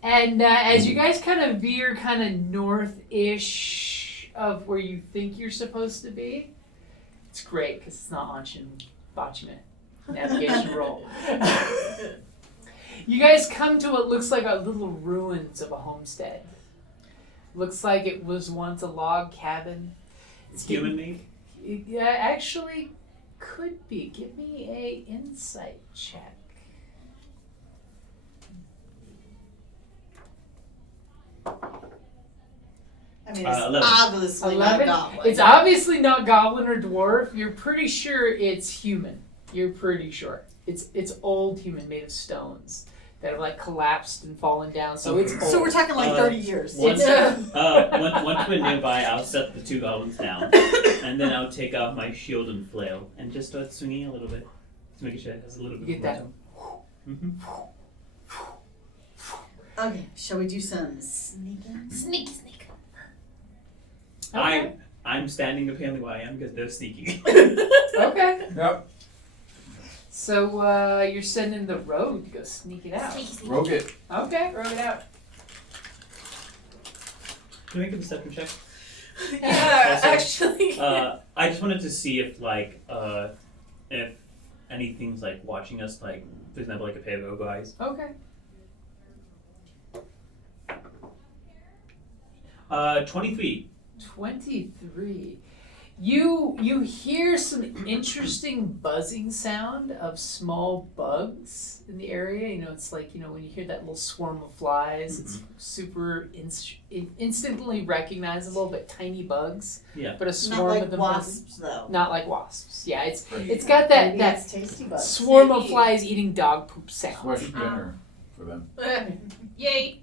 And as you guys kind of veer kind of north-ish of where you think you're supposed to be, it's great because it's not botching a navigation roll. You guys come to what looks like a little ruins of a homestead. Looks like it was once a log cabin. It's human made. Yeah, actually could be. Give me a insight check. I mean, it's 11. obviously not 11? goblin. It's obviously not goblin or dwarf. You're pretty sure it's human. You're pretty sure. It's old human made of stones. that have like collapsed and fallen down. So it's old. So we're talking like 30 years. Once we're nearby, I'll set the 2 goblins down, and then I'll take out my shield and flail, and just start swinging a little bit to make sure it has a little bit You of get that? momentum. Okay, shall we do some sneaking? Sneak. I'm standing apparently where I am because they're sneaking. Okay. Yep. So you're sending the rogue to go sneak it out. Rogue it. Okay. Rogue it out. Can I make a deception check? Yeah, Also, actually. I just wanted to see if anything's like watching us, like for example, like a pair of ogre eyes. Okay. 23. 23. You hear some interesting buzzing sound of small bugs in the area. You know, it's like, you know, when you hear that little swarm of flies, it's super instantly recognizable, but tiny bugs. Yeah. But a Not swarm like of them. wasps, though. Not like wasps. Yeah, it's got that Maybe that it's tasty bugs. swarm of flies eating dog poop sound. Swish dinner for them. Yay.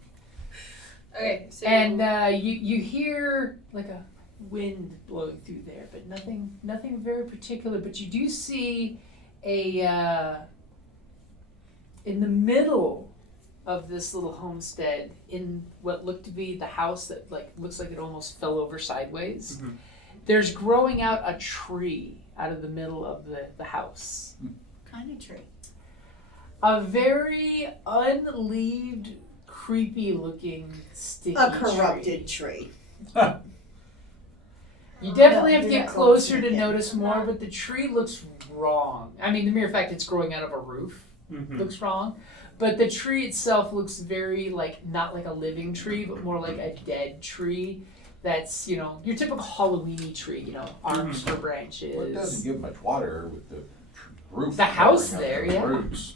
Okay, so And you hear like a wind blowing through there, but nothing very particular. But you do see a in the middle of this little homestead, in what looked to be the house that like looks like it almost fell over sideways. Mhm. There's growing out a tree out of the middle of the house. Kind of tree. A very unleaved, creepy looking sticky A corrupted tree. tree. You definitely No, have to you're get not closer going to to get notice more, but the tree looks wrong. I mean, the mere fact it's growing out of a roof looks wrong, but the tree itself looks very like, not like a living tree, but more like a dead tree. That's, you know, your typical Halloween-y tree, you know, arms for branches. Well, it doesn't give much water with the roof. The house covering up there, the yeah. Roots.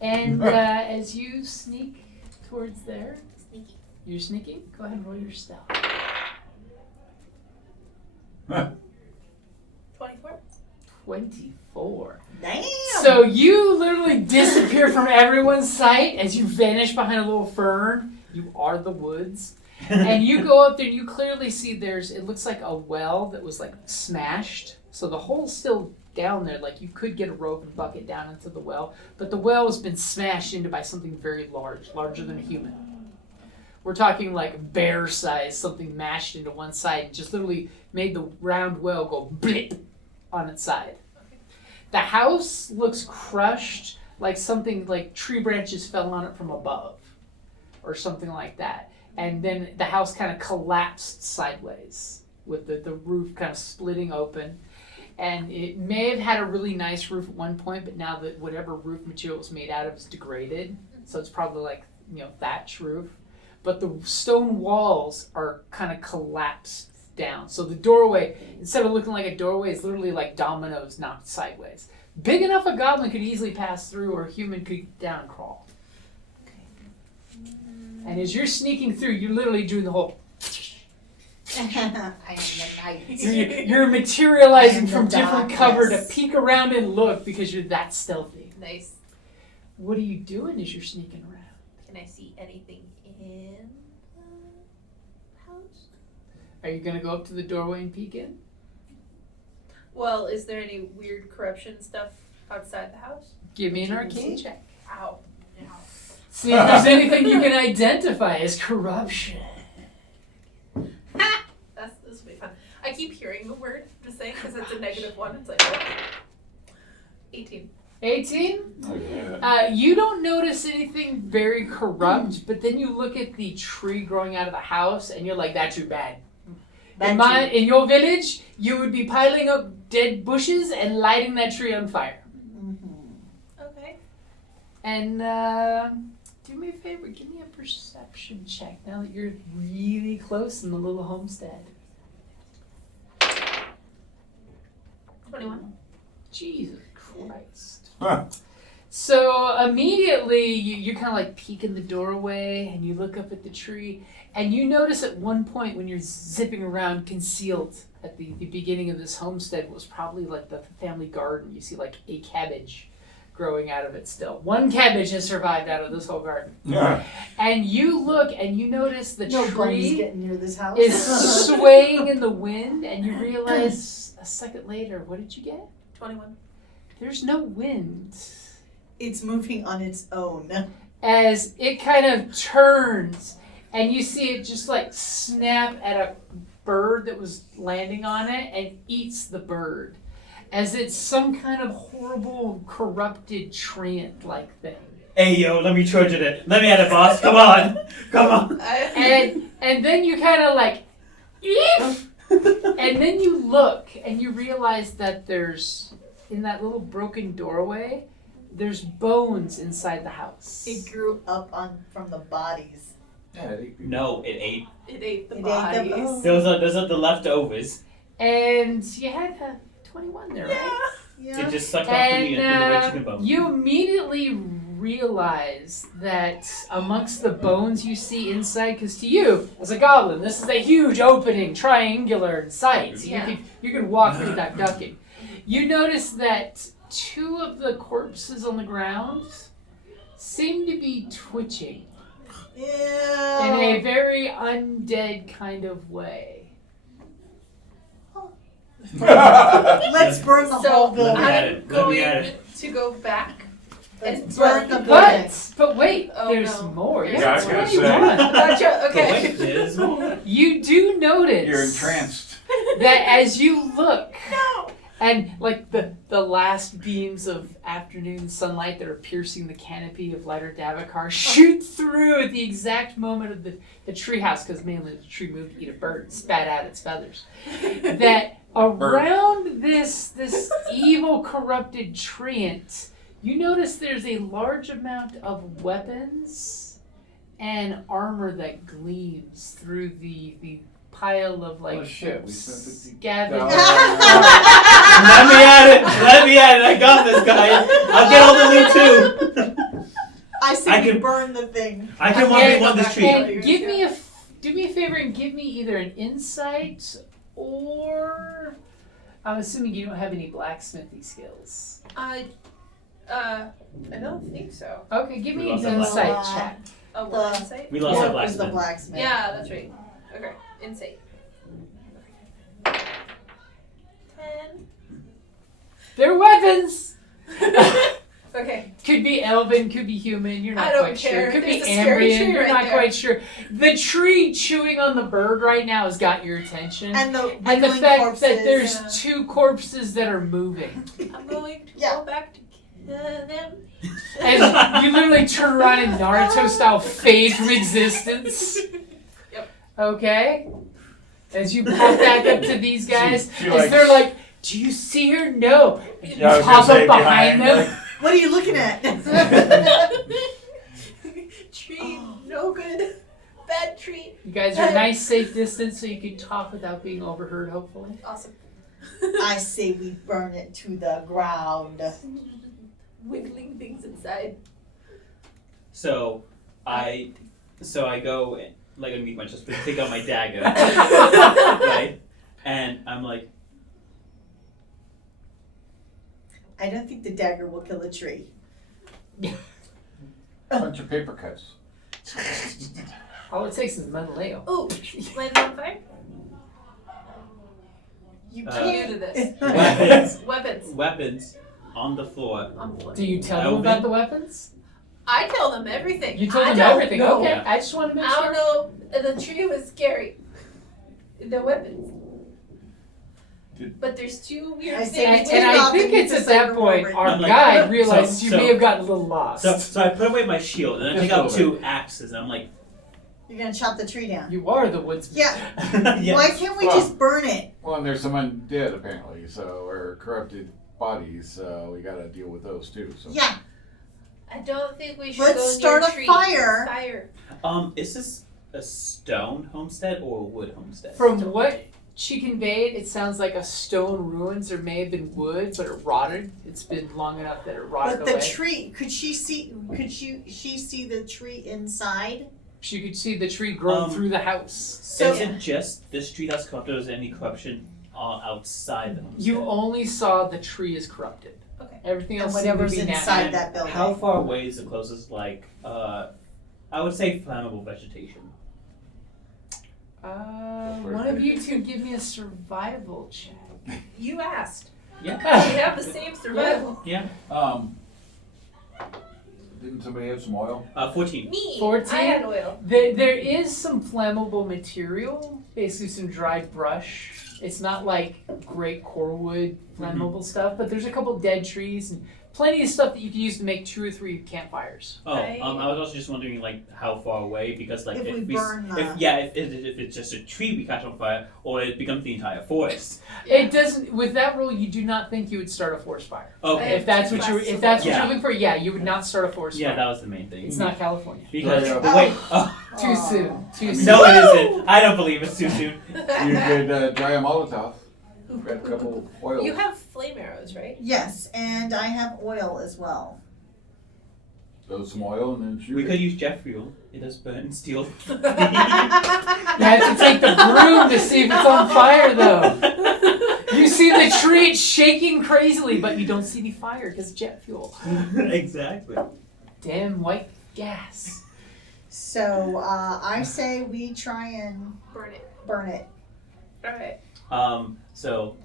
And as you sneak towards there, Sneaky. you're sneaking, go ahead and roll your stealth. 24. 24. Damn. So you literally disappear from everyone's sight as you vanish behind a little fern. You are the woods. And you go up there and you clearly see it looks like a well that was like smashed. So the hole's still down there. Like you could get a rope and bucket down into the well. But the well has been smashed into by something very large, larger than a human. We're talking like bear size, something mashed into one side and just literally made the round well go blip on its side. The house looks crushed, like something like tree branches fell on it from above or something like that. And then the house kind of collapsed sideways with the roof kind of splitting open. And it may have had a really nice roof at one point, but now that whatever roof material it was made out of is degraded. So it's probably like, you know, thatch roof. But the stone walls are kind of collapsed down. So the doorway, instead of looking like a doorway, is literally like dominoes knocked sideways. Big enough a goblin could easily pass through, or a human could get down and crawl. And as you're sneaking through, you're literally doing the whole. I am the knight. You're materializing I am the from different cover to darkness. peek around and look because you're that stealthy. Nice. What are you doing as you're sneaking around? Can I see anything in the house? Are you gonna go up to the doorway and peek in? Well, is there any weird corruption stuff outside the house? Give me an What you can arcane see? check. Ow. See if there's anything you can identify as corruption. This will be fun. I keep hearing the word, just saying, because it's a -1. It's like, oh. 18. 18? Oh, yeah. You don't notice anything very corrupt, but then you look at the tree growing out of the house and you're like, that's too bad. In your village, you would be piling up dead bushes and lighting that tree on fire. Okay. And do me a favor, give me a perception check now that you're really close in the little homestead. 21. Jesus Christ. Huh. So immediately you kind of like peek in the doorway and you look up at the tree and you notice at one point when you're zipping around concealed at the beginning of this homestead was probably like the family garden. You see like a cabbage growing out of it still. One cabbage has survived out of this whole garden. Yeah. And you look and you notice the No bunnies tree getting near this house. is swaying in the wind, and you realize a second later, what did you get? 21. There's no wind. It's moving on its own. As it kind of turns, and you see it just like snap at a bird that was landing on it and eats the bird. As it's some kind of horrible, corrupted treant-like thing. Hey, yo, let me charge it. Let me at it, boss. Come on. Come on. And then you kind of like, eep! And then you look and you realize that there's, in that little broken doorway, there's bones inside the house. It grew up from the bodies. Yeah, it ate people. No, it ate. It ate the It ate the bodies. bones. Those are the leftovers. And you had 21 there, right? Yeah. It just sucked off to me and threw the chicken bone. You immediately realize that amongst the bones you see inside, because to you, as a goblin, this is a huge opening, triangular in sight. So Yeah. you can walk through that ducking. You notice that 2 of the corpses on the ground seem to be twitching Ew. in a very undead kind of way. Let's burn the So whole building. Let me at I'm it. Let me at going it. to go back. Let's and burn the building. But wait, Oh, there's no. more. You're Yeah, I was gonna say. 21. Gotcha. But Okay. wait, there's more. You do notice You're entranced. that as you look, No. and like the last beams of afternoon sunlight that are piercing the canopy of lighter Davokar shoot through at the exact moment of the treehouse, because mainly the tree moved to eat a bird and spat out its feathers. That around this evil, corrupted treant, you notice there's a large amount of weapons and armor that gleams through the pile of like Oh, shit, we spent scavenged. Let me at it. Let me at it. I got this, guys. I'll get all the loot too. I say I we can- burn the thing. I can Okay, 1v1 this tree. And do me a favor and give me either an insight or I'm assuming you don't have any blacksmithy skills. I don't think so. Okay, give me We an lost our insight blacksmith. check. Oh, The- what insight? We lost our What was the blacksmith. blacksmith? Yeah, that's right. Okay, insight. 10. They're weapons! Okay. Could be elven, could be human, you're I not don't quite sure. care. Could There's be a scary Ambrian, tree you're right not there. quite sure. The tree chewing on the bird right now has got your attention. And the And the wiggling fact corpses. that there's Yeah. 2 corpses that are moving. I'm going to Yeah. go back to them. And you literally turn around and Naruto style fade from existence. Yep. Okay? As you pop back up to these guys, She as likes- they're like, do you see her? No. And you Yeah, I was pop gonna up say behind them. like- What are you looking at? Tree, no good. Bad tree. You guys are a nice safe distance so you can talk without being overheard, hopefully. Awesome. I say we burn it to the ground. Wiggling things inside. So I go and, like underneath my chest, take out my dagger, right? And I'm like, I don't think the dagger will kill a tree. Bunch of paper cuts. All it takes is metal ale. Ooh, light it on fire. You Uh, New can't. to this. weapons, Weapons weapons on the floor. on the floor. Do you tell them Elven? about the weapons? I tell them everything. You told I them don't everything. know. Okay, I just want to make I sure. don't know. The tree was scary. The weapons. But there's 2 weird I things. say And, we and I off think and you it's at just that like point remember it. our I'm like, guide realizes you so- may have gotten a little lost. So I put away my shield and I Just take a out little 2 axes and I'm like, You're gonna chop the tree down. You are the woodsman. Yeah. yes. Why can't we Well- just burn it? Well, and there's some undead apparently, so or corrupted bodies, so we gotta deal with those too. So. Yeah. I don't think we should Let's go start near a trees. fire. Fire. Is this a stone homestead or a wood homestead? From what she conveyed, it sounds like a stone ruins. There may have been wood, but it rotted. It's been long enough that it rotted But the away. tree, she see the tree inside? She could see the tree growing Um, through the house. So is it just this tree that's corrupted or is there any corruption are outside them. You only saw the tree is corrupted. Okay. Everything And else seemed to whatever's be inside natural. that building. How far away is the closest, I would say flammable vegetation? One of you two give me a survival check. You asked. Yeah. We have the same survival. Yeah. Didn't somebody have some oil? 14. Me. 14? I had oil. There is some flammable material, basically some dried brush. It's not like great core wood flammable stuff, but there's a couple dead trees and plenty of stuff that you can use to make 2 or 3 campfires. Oh, I was also just wondering how far away, because If we burn the- if it's just a tree we catch on fire, or it becomes the entire forest. It doesn't. With that rule, you do not think you would start a forest fire. Okay. If that's what you're, if that's what Yeah. you're looking for, yeah, you would not start a forest Yeah, fire. that was the main thing. It's not California. Because Yeah. the way. Too soon. Too soon. No, it isn't. I don't believe it's too soon. You could try a Molotov. Grab a couple oil. You have flame arrows, right? Yes, and I have oil as well. Throw some oil and then shoot We it. could use jet fuel. It does burn steel. You have to take the broom to see if it's on fire, though. You see the tree shaking crazily, but you don't see any fire because jet fuel. Exactly. Damn white gas. So I say we try and Burn it. burn it. Alright. So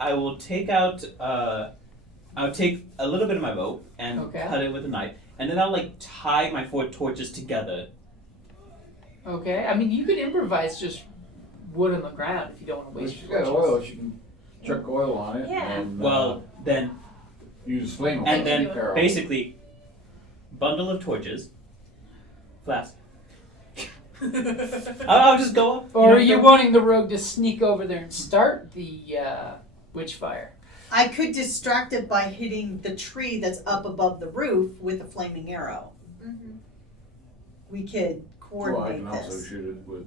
I will take out. I'll take a little bit of my bow and Okay. cut it with a knife, and then I'll tie my 4 torches together. Okay, I mean you could improvise just wood on the ground if you don't want to If waste she's your got torches. oil, she can chuck oil on it. Yeah. And, Well, then use flame oil. and then Arrow. basically, bundle of torches, flask. I'll just go up. Or are you throw- wanting the rogue to sneak over there and start the witch fire? I could distract it by hitting the tree that's up above the roof with a flaming arrow. Mm-hmm. We could Well, I coordinate can also this. shoot it with,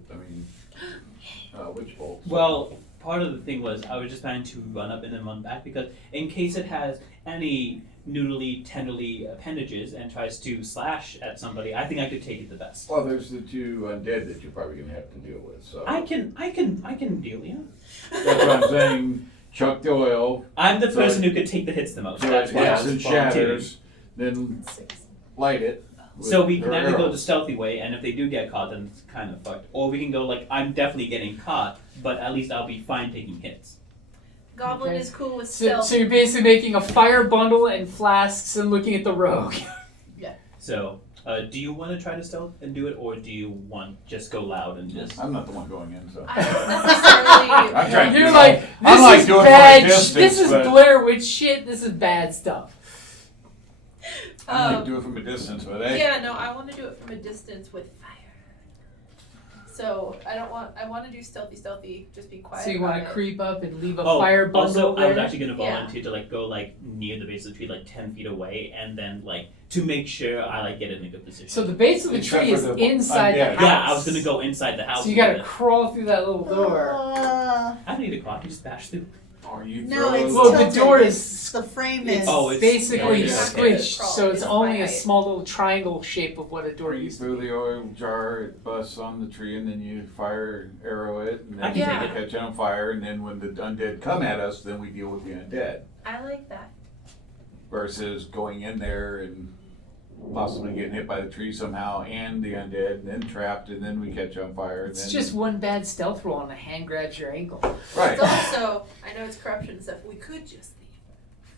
witch bolts. Well, part of the thing was I was just planning to run up and then run back, because in case it has any noodly, tenderly appendages and tries to slash at somebody, I think I could take it the best. Well, there's the 2 undead that you're probably gonna have to deal with. So I can deal, yeah. that's what I'm saying. Chuck the oil, I'm the So person who could take the hits the most. so That's it why I hits was and volunteering. shatters, then light it. with So we can her either go the arrows. stealthy way, and if they do get caught, then it's kind of fucked. Or we can go I'm definitely getting caught, but at least I'll be fine taking hits. Goblin Okay. is cool with So, stealth. so you're basically making a fire bundle and flasks and looking at the rogue. So, do you want to try to stealth and do it, or do you want just go loud and just? I'm not the one going in, so. I don't necessarily. I'm trying to You're do like, it. I'm this like is doing it from a bad. distance, This is but- Blair Witch shit. This is bad stuff. I might do it from a distance, but hey. Yeah, no, I want to do it from a distance with fire. So I want to do stealthy, just be quiet. So you about want to it. creep up and leave a Oh, fire bundle also, there? I was actually going to Yeah. volunteer to go near the base of the tree, 10 feet away, and then to make sure I get in a good position. So the base of the Except tree for is the inside the undead. house. yeah, I was going to go inside the house. So you got to with it. crawl through that little door. I don't need a clock. You just bash through. Or you No, throw it's Well, the tilted. door is The frame it's is. Oh, it's- basically yeah, squished, okay. so it's It's only a finite. small little triangle shape of what a door Or you used to throw be. the oil jar, it busts on the tree, and then you fire arrow it, and I then can you take catch it on fire, and then when the undead come at us, then we deal with the undead. I like that. Versus going in there and possibly getting hit by the tree somehow, and the undead, and then trapped, and then we catch on fire. And It's then, just one bad stealth roll and a hand grabs your ankle. right. It's also, I know it's corruption and stuff. We could just leave.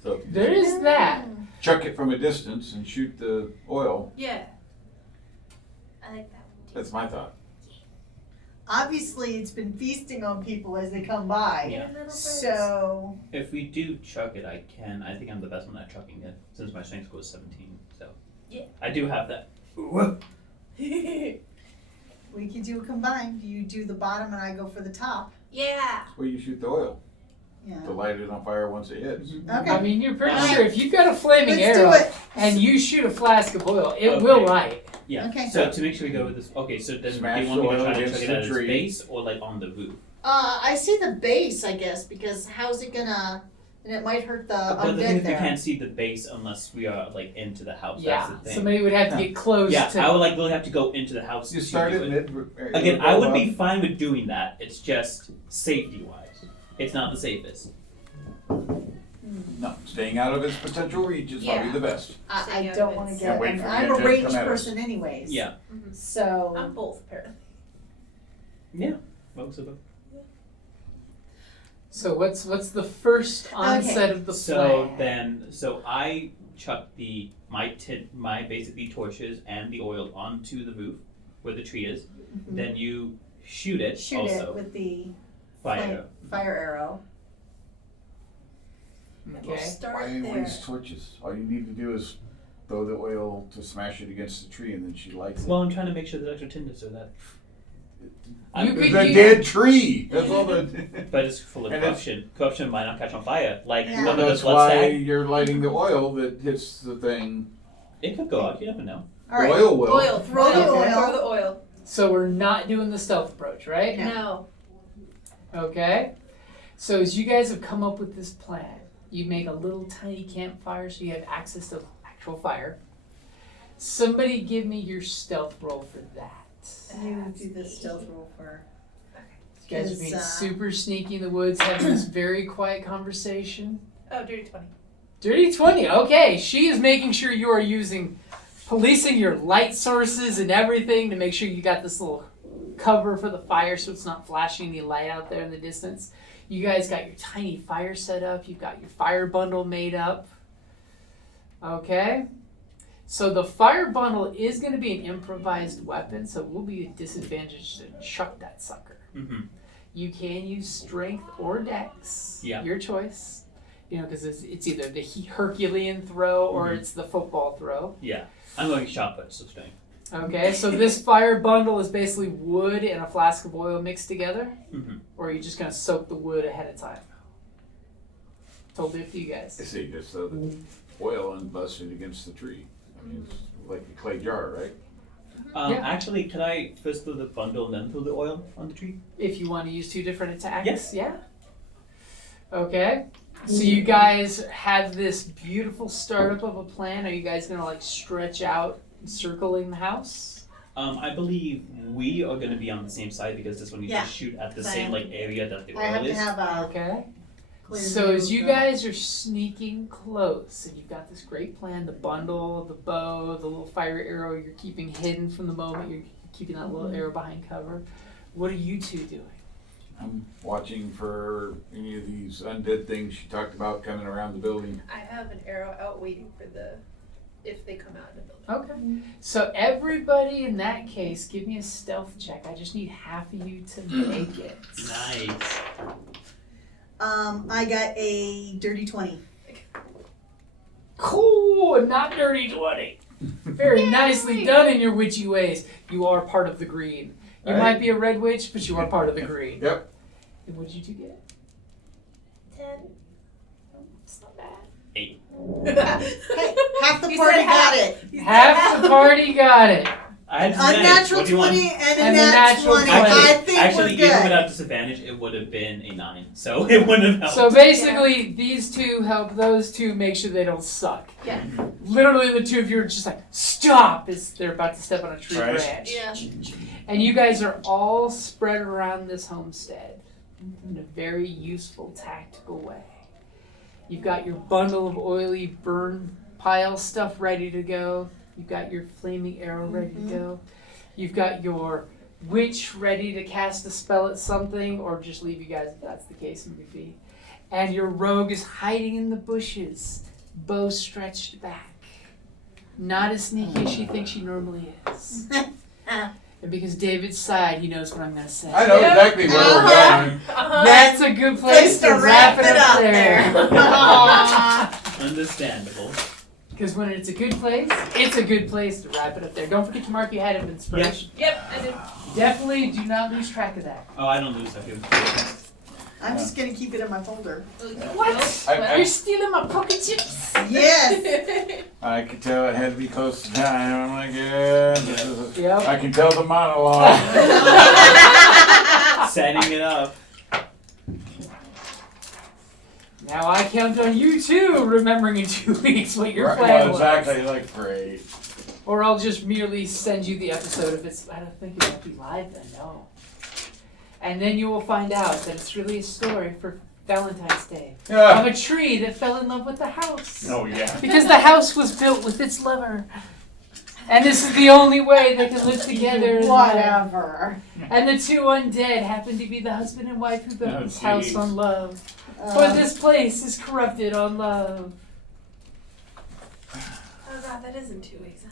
So There is that. chuck it from a distance and shoot the oil. Yeah. I like that. That's my thought. Obviously, it's been feasting on people as they come by. Yeah. So If we do chuck it, I think I'm the best one at chucking it, since my strength score is 17. So Yeah. I do have that. we could do a combined. You do the bottom and I go for the top. Yeah. Well, you shoot the oil Yeah. to light it on fire once it hits. Okay. I mean, you're pretty Alright. sure if you've got a flaming Let's arrow do it. and you shoot a flask of oil, it Okay. will light. Yeah. Okay. So to make sure we go with this, okay. So then Smash do you want me the to oil try to against chuck it the at its tree. base or on the roof? I see the base, I guess, because how's it gonna And it might hurt the But the thing undead is, we there. can't see the base unless we are like into the house. Yeah, That's the thing. somebody would have to get close Yeah, to. I would like really have to go into the house. You to start do at it. mid. Again, I would be fine with doing that. It's just safety wise, it's not the safest. No, staying out of its potential reach is probably the best. I Staying out don't of want to its- get. And wait I mean, for the I'm a undead to ranged come at us. person, anyways. Yeah, So I'm both apparently. yeah, most of them. So what's the first onset of the plan? So I chucked my basically torches and the oil onto the roof where the tree is. Then you shoot it. shoot also. it with the Fire. fire arrow. We'll Okay. start Why there. waste torches? All you need to do is throw the oil to smash it against the tree, and then she lights it. Well, I'm trying to make sure there's extra tinder so that. You could The use- dead tree. That's all the. But it's full of And it's- corruption. Corruption might not catch on fire. Like Yeah. remember the That's blood why stag? you're lighting the oil that hits the thing. It could go out. You never know. All right. Oil will. Oil. Throw the oil. Throw the oil. So we're not doing the stealth approach, right? Yeah. No. Okay. So as you guys have come up with this plan, you make a little tiny campfire so you have access to actual fire. Somebody give me your stealth roll for that. You do the stealth roll for. You guys are being 'Cause, super sneaky in the woods, having this very quiet conversation. Oh, dirty 20. Dirty 20, okay. She is making sure you are policing your light sources and everything to make sure you got this little cover for the fire so it's not flashing any light out there in the distance. You guys got your tiny fire set up. You've got your fire bundle made up. Okay. So the fire bundle is going to be an improvised weapon, so it will be a disadvantage to chuck that sucker. Mm-hmm. You can use strength or dex. Yeah. Your choice. You know, because it's either the Herculean throw or Mhm. it's the football throw. Yeah, I'm going shot put, so stay. Okay, so this fire bundle is basically wood and a flask of oil mixed together, Mm-hmm. or are you just going to soak the wood ahead of time? Totally up to you I guys. see, just throw the oil and bust it against the tree. I mean, it's like a clay jar, right? Yeah. Actually, could I first throw the bundle and then throw the oil on the tree? If you want to use 2 different attacks, Yes. yeah. Okay, so you guys have this beautiful startup of a plan. Are you guys going to like stretch out circling the house? I believe we are going to be on the same side because this one needs Yeah. to shoot at the Same. same like area that the I have oil to is. have a Okay. clear So view as of you the- guys are sneaking close, and you've got this great plan, the bundle, the bow, the little fire arrow you're keeping hidden from the moment you're keeping that little arrow behind cover, what are you two doing? I'm watching for any of these undead things she talked about coming around the building. I have an arrow out waiting for if they come out of the building. Okay. So everybody in that case, give me a stealth check. I just need half of you to make it. Nice. I got a dirty 20. Cool, not dirty 20. Very nicely done in your witchy ways. You are part of the green. You Right. might be a red witch, but you are part of the green. Yep. And what did you two get? 10. It's not bad. Hey, half the He party said got it. He said Half the party got it. I had Unnatural what do you want? 20 and a And a nat natural 20. 20. I think Actually, we're even good. without disadvantage, it would have been a 9. So it wouldn't have helped. So basically, these two help those two make sure they don't suck. Yeah. Literally, the two of you are just like, stop! As they're about to step on a tree Right. branch. Yeah. And you guys are all spread around this homestead in a very useful, tactical way. You've got your bundle of oily burn pile stuff ready to go. You've got your flaming arrow ready to go. You've got your witch ready to cast a spell at something, or just leave you guys if that's the case, maybe. And your rogue is hiding in the bushes, bow stretched back. Not as sneaky as she thinks she normally is. And because David's side, he knows what I'm going to say. I know exactly where we're going. That's a good place to wrap it up there. Understandable. Because when it's a good place to wrap it up there. Don't forget to mark your head of inspiration. Yep, I did. Definitely do not lose track of that. Oh, I don't lose that. I'm just going to keep it in my folder. What? I- You're stealing my pocket chips? Yes. I could tell it had to be close to time. I'm like, yeah, this is Yep. I can tell the monologue. Setting it up. Now I count on you too, remembering in 2 weeks what your Right, plan well, was. exactly, like, great. Or I'll just merely send you the episode if it's. I don't think it won't be live then. No. And then you will find out that it's really a story for Valentine's Day of a tree that fell in love with the house. Oh, yeah. Because the house was built with its lover. And this is the only way they can live together. Whatever. And the two undead happen to be the husband and wife who built this house jeez. on love. For this place is corrupted on love. Oh god, that is in 2 weeks.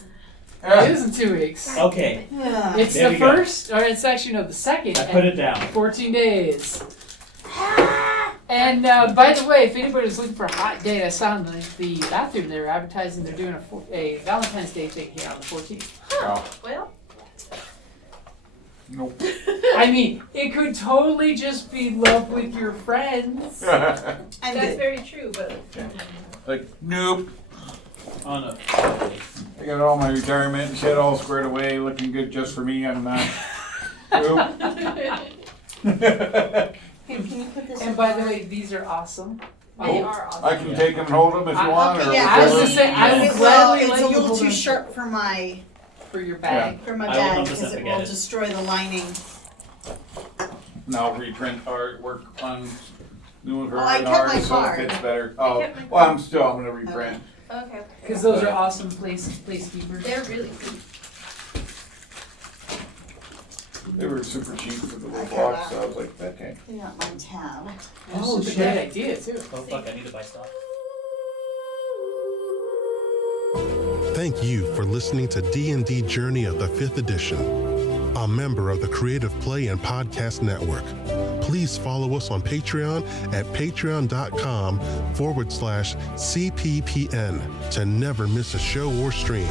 It is in 2 weeks. Okay, It's There the we go. first, or it's actually, no, the second. I put it down. 14 days. And by the way, if anybody's looking for a hot date, I saw in the bathroom they were advertising they're doing a Valentine's Day thing here on the 14th. Oh, Well, nope. I mean, it could totally just be love with your friends. that's very true, but Like, nope. On a I got all my retirement and shit all squared away, looking good just for me. I'm not. Nope. Here, can you put this And by the way, these are awesome. they are awesome. I can take them and hold them if you want, or Okay, yeah, I was whatever. just saying, I will Well, gladly it's let a you little hold too on sharp for my for your bag. I will bag 100% because it forget will it. destroy the lining. Now reprint artwork on new Oh, I and kept my art, so it card. fits better. I Oh, kept my well, card. I'm gonna reprint. Okay. Because those are awesome placekeepers. They're really good. They were super cheap for the I little got box, so I was like, okay. Clean out my tab. Oh, Super a great idea too. Oh fuck, I need to buy stuff. Thank you for listening to D&D Journey of the 5th Edition, a member of the Creative Play and Podcast Network. Please follow us on Patreon at patreon.com/CPPN to never miss a show or stream.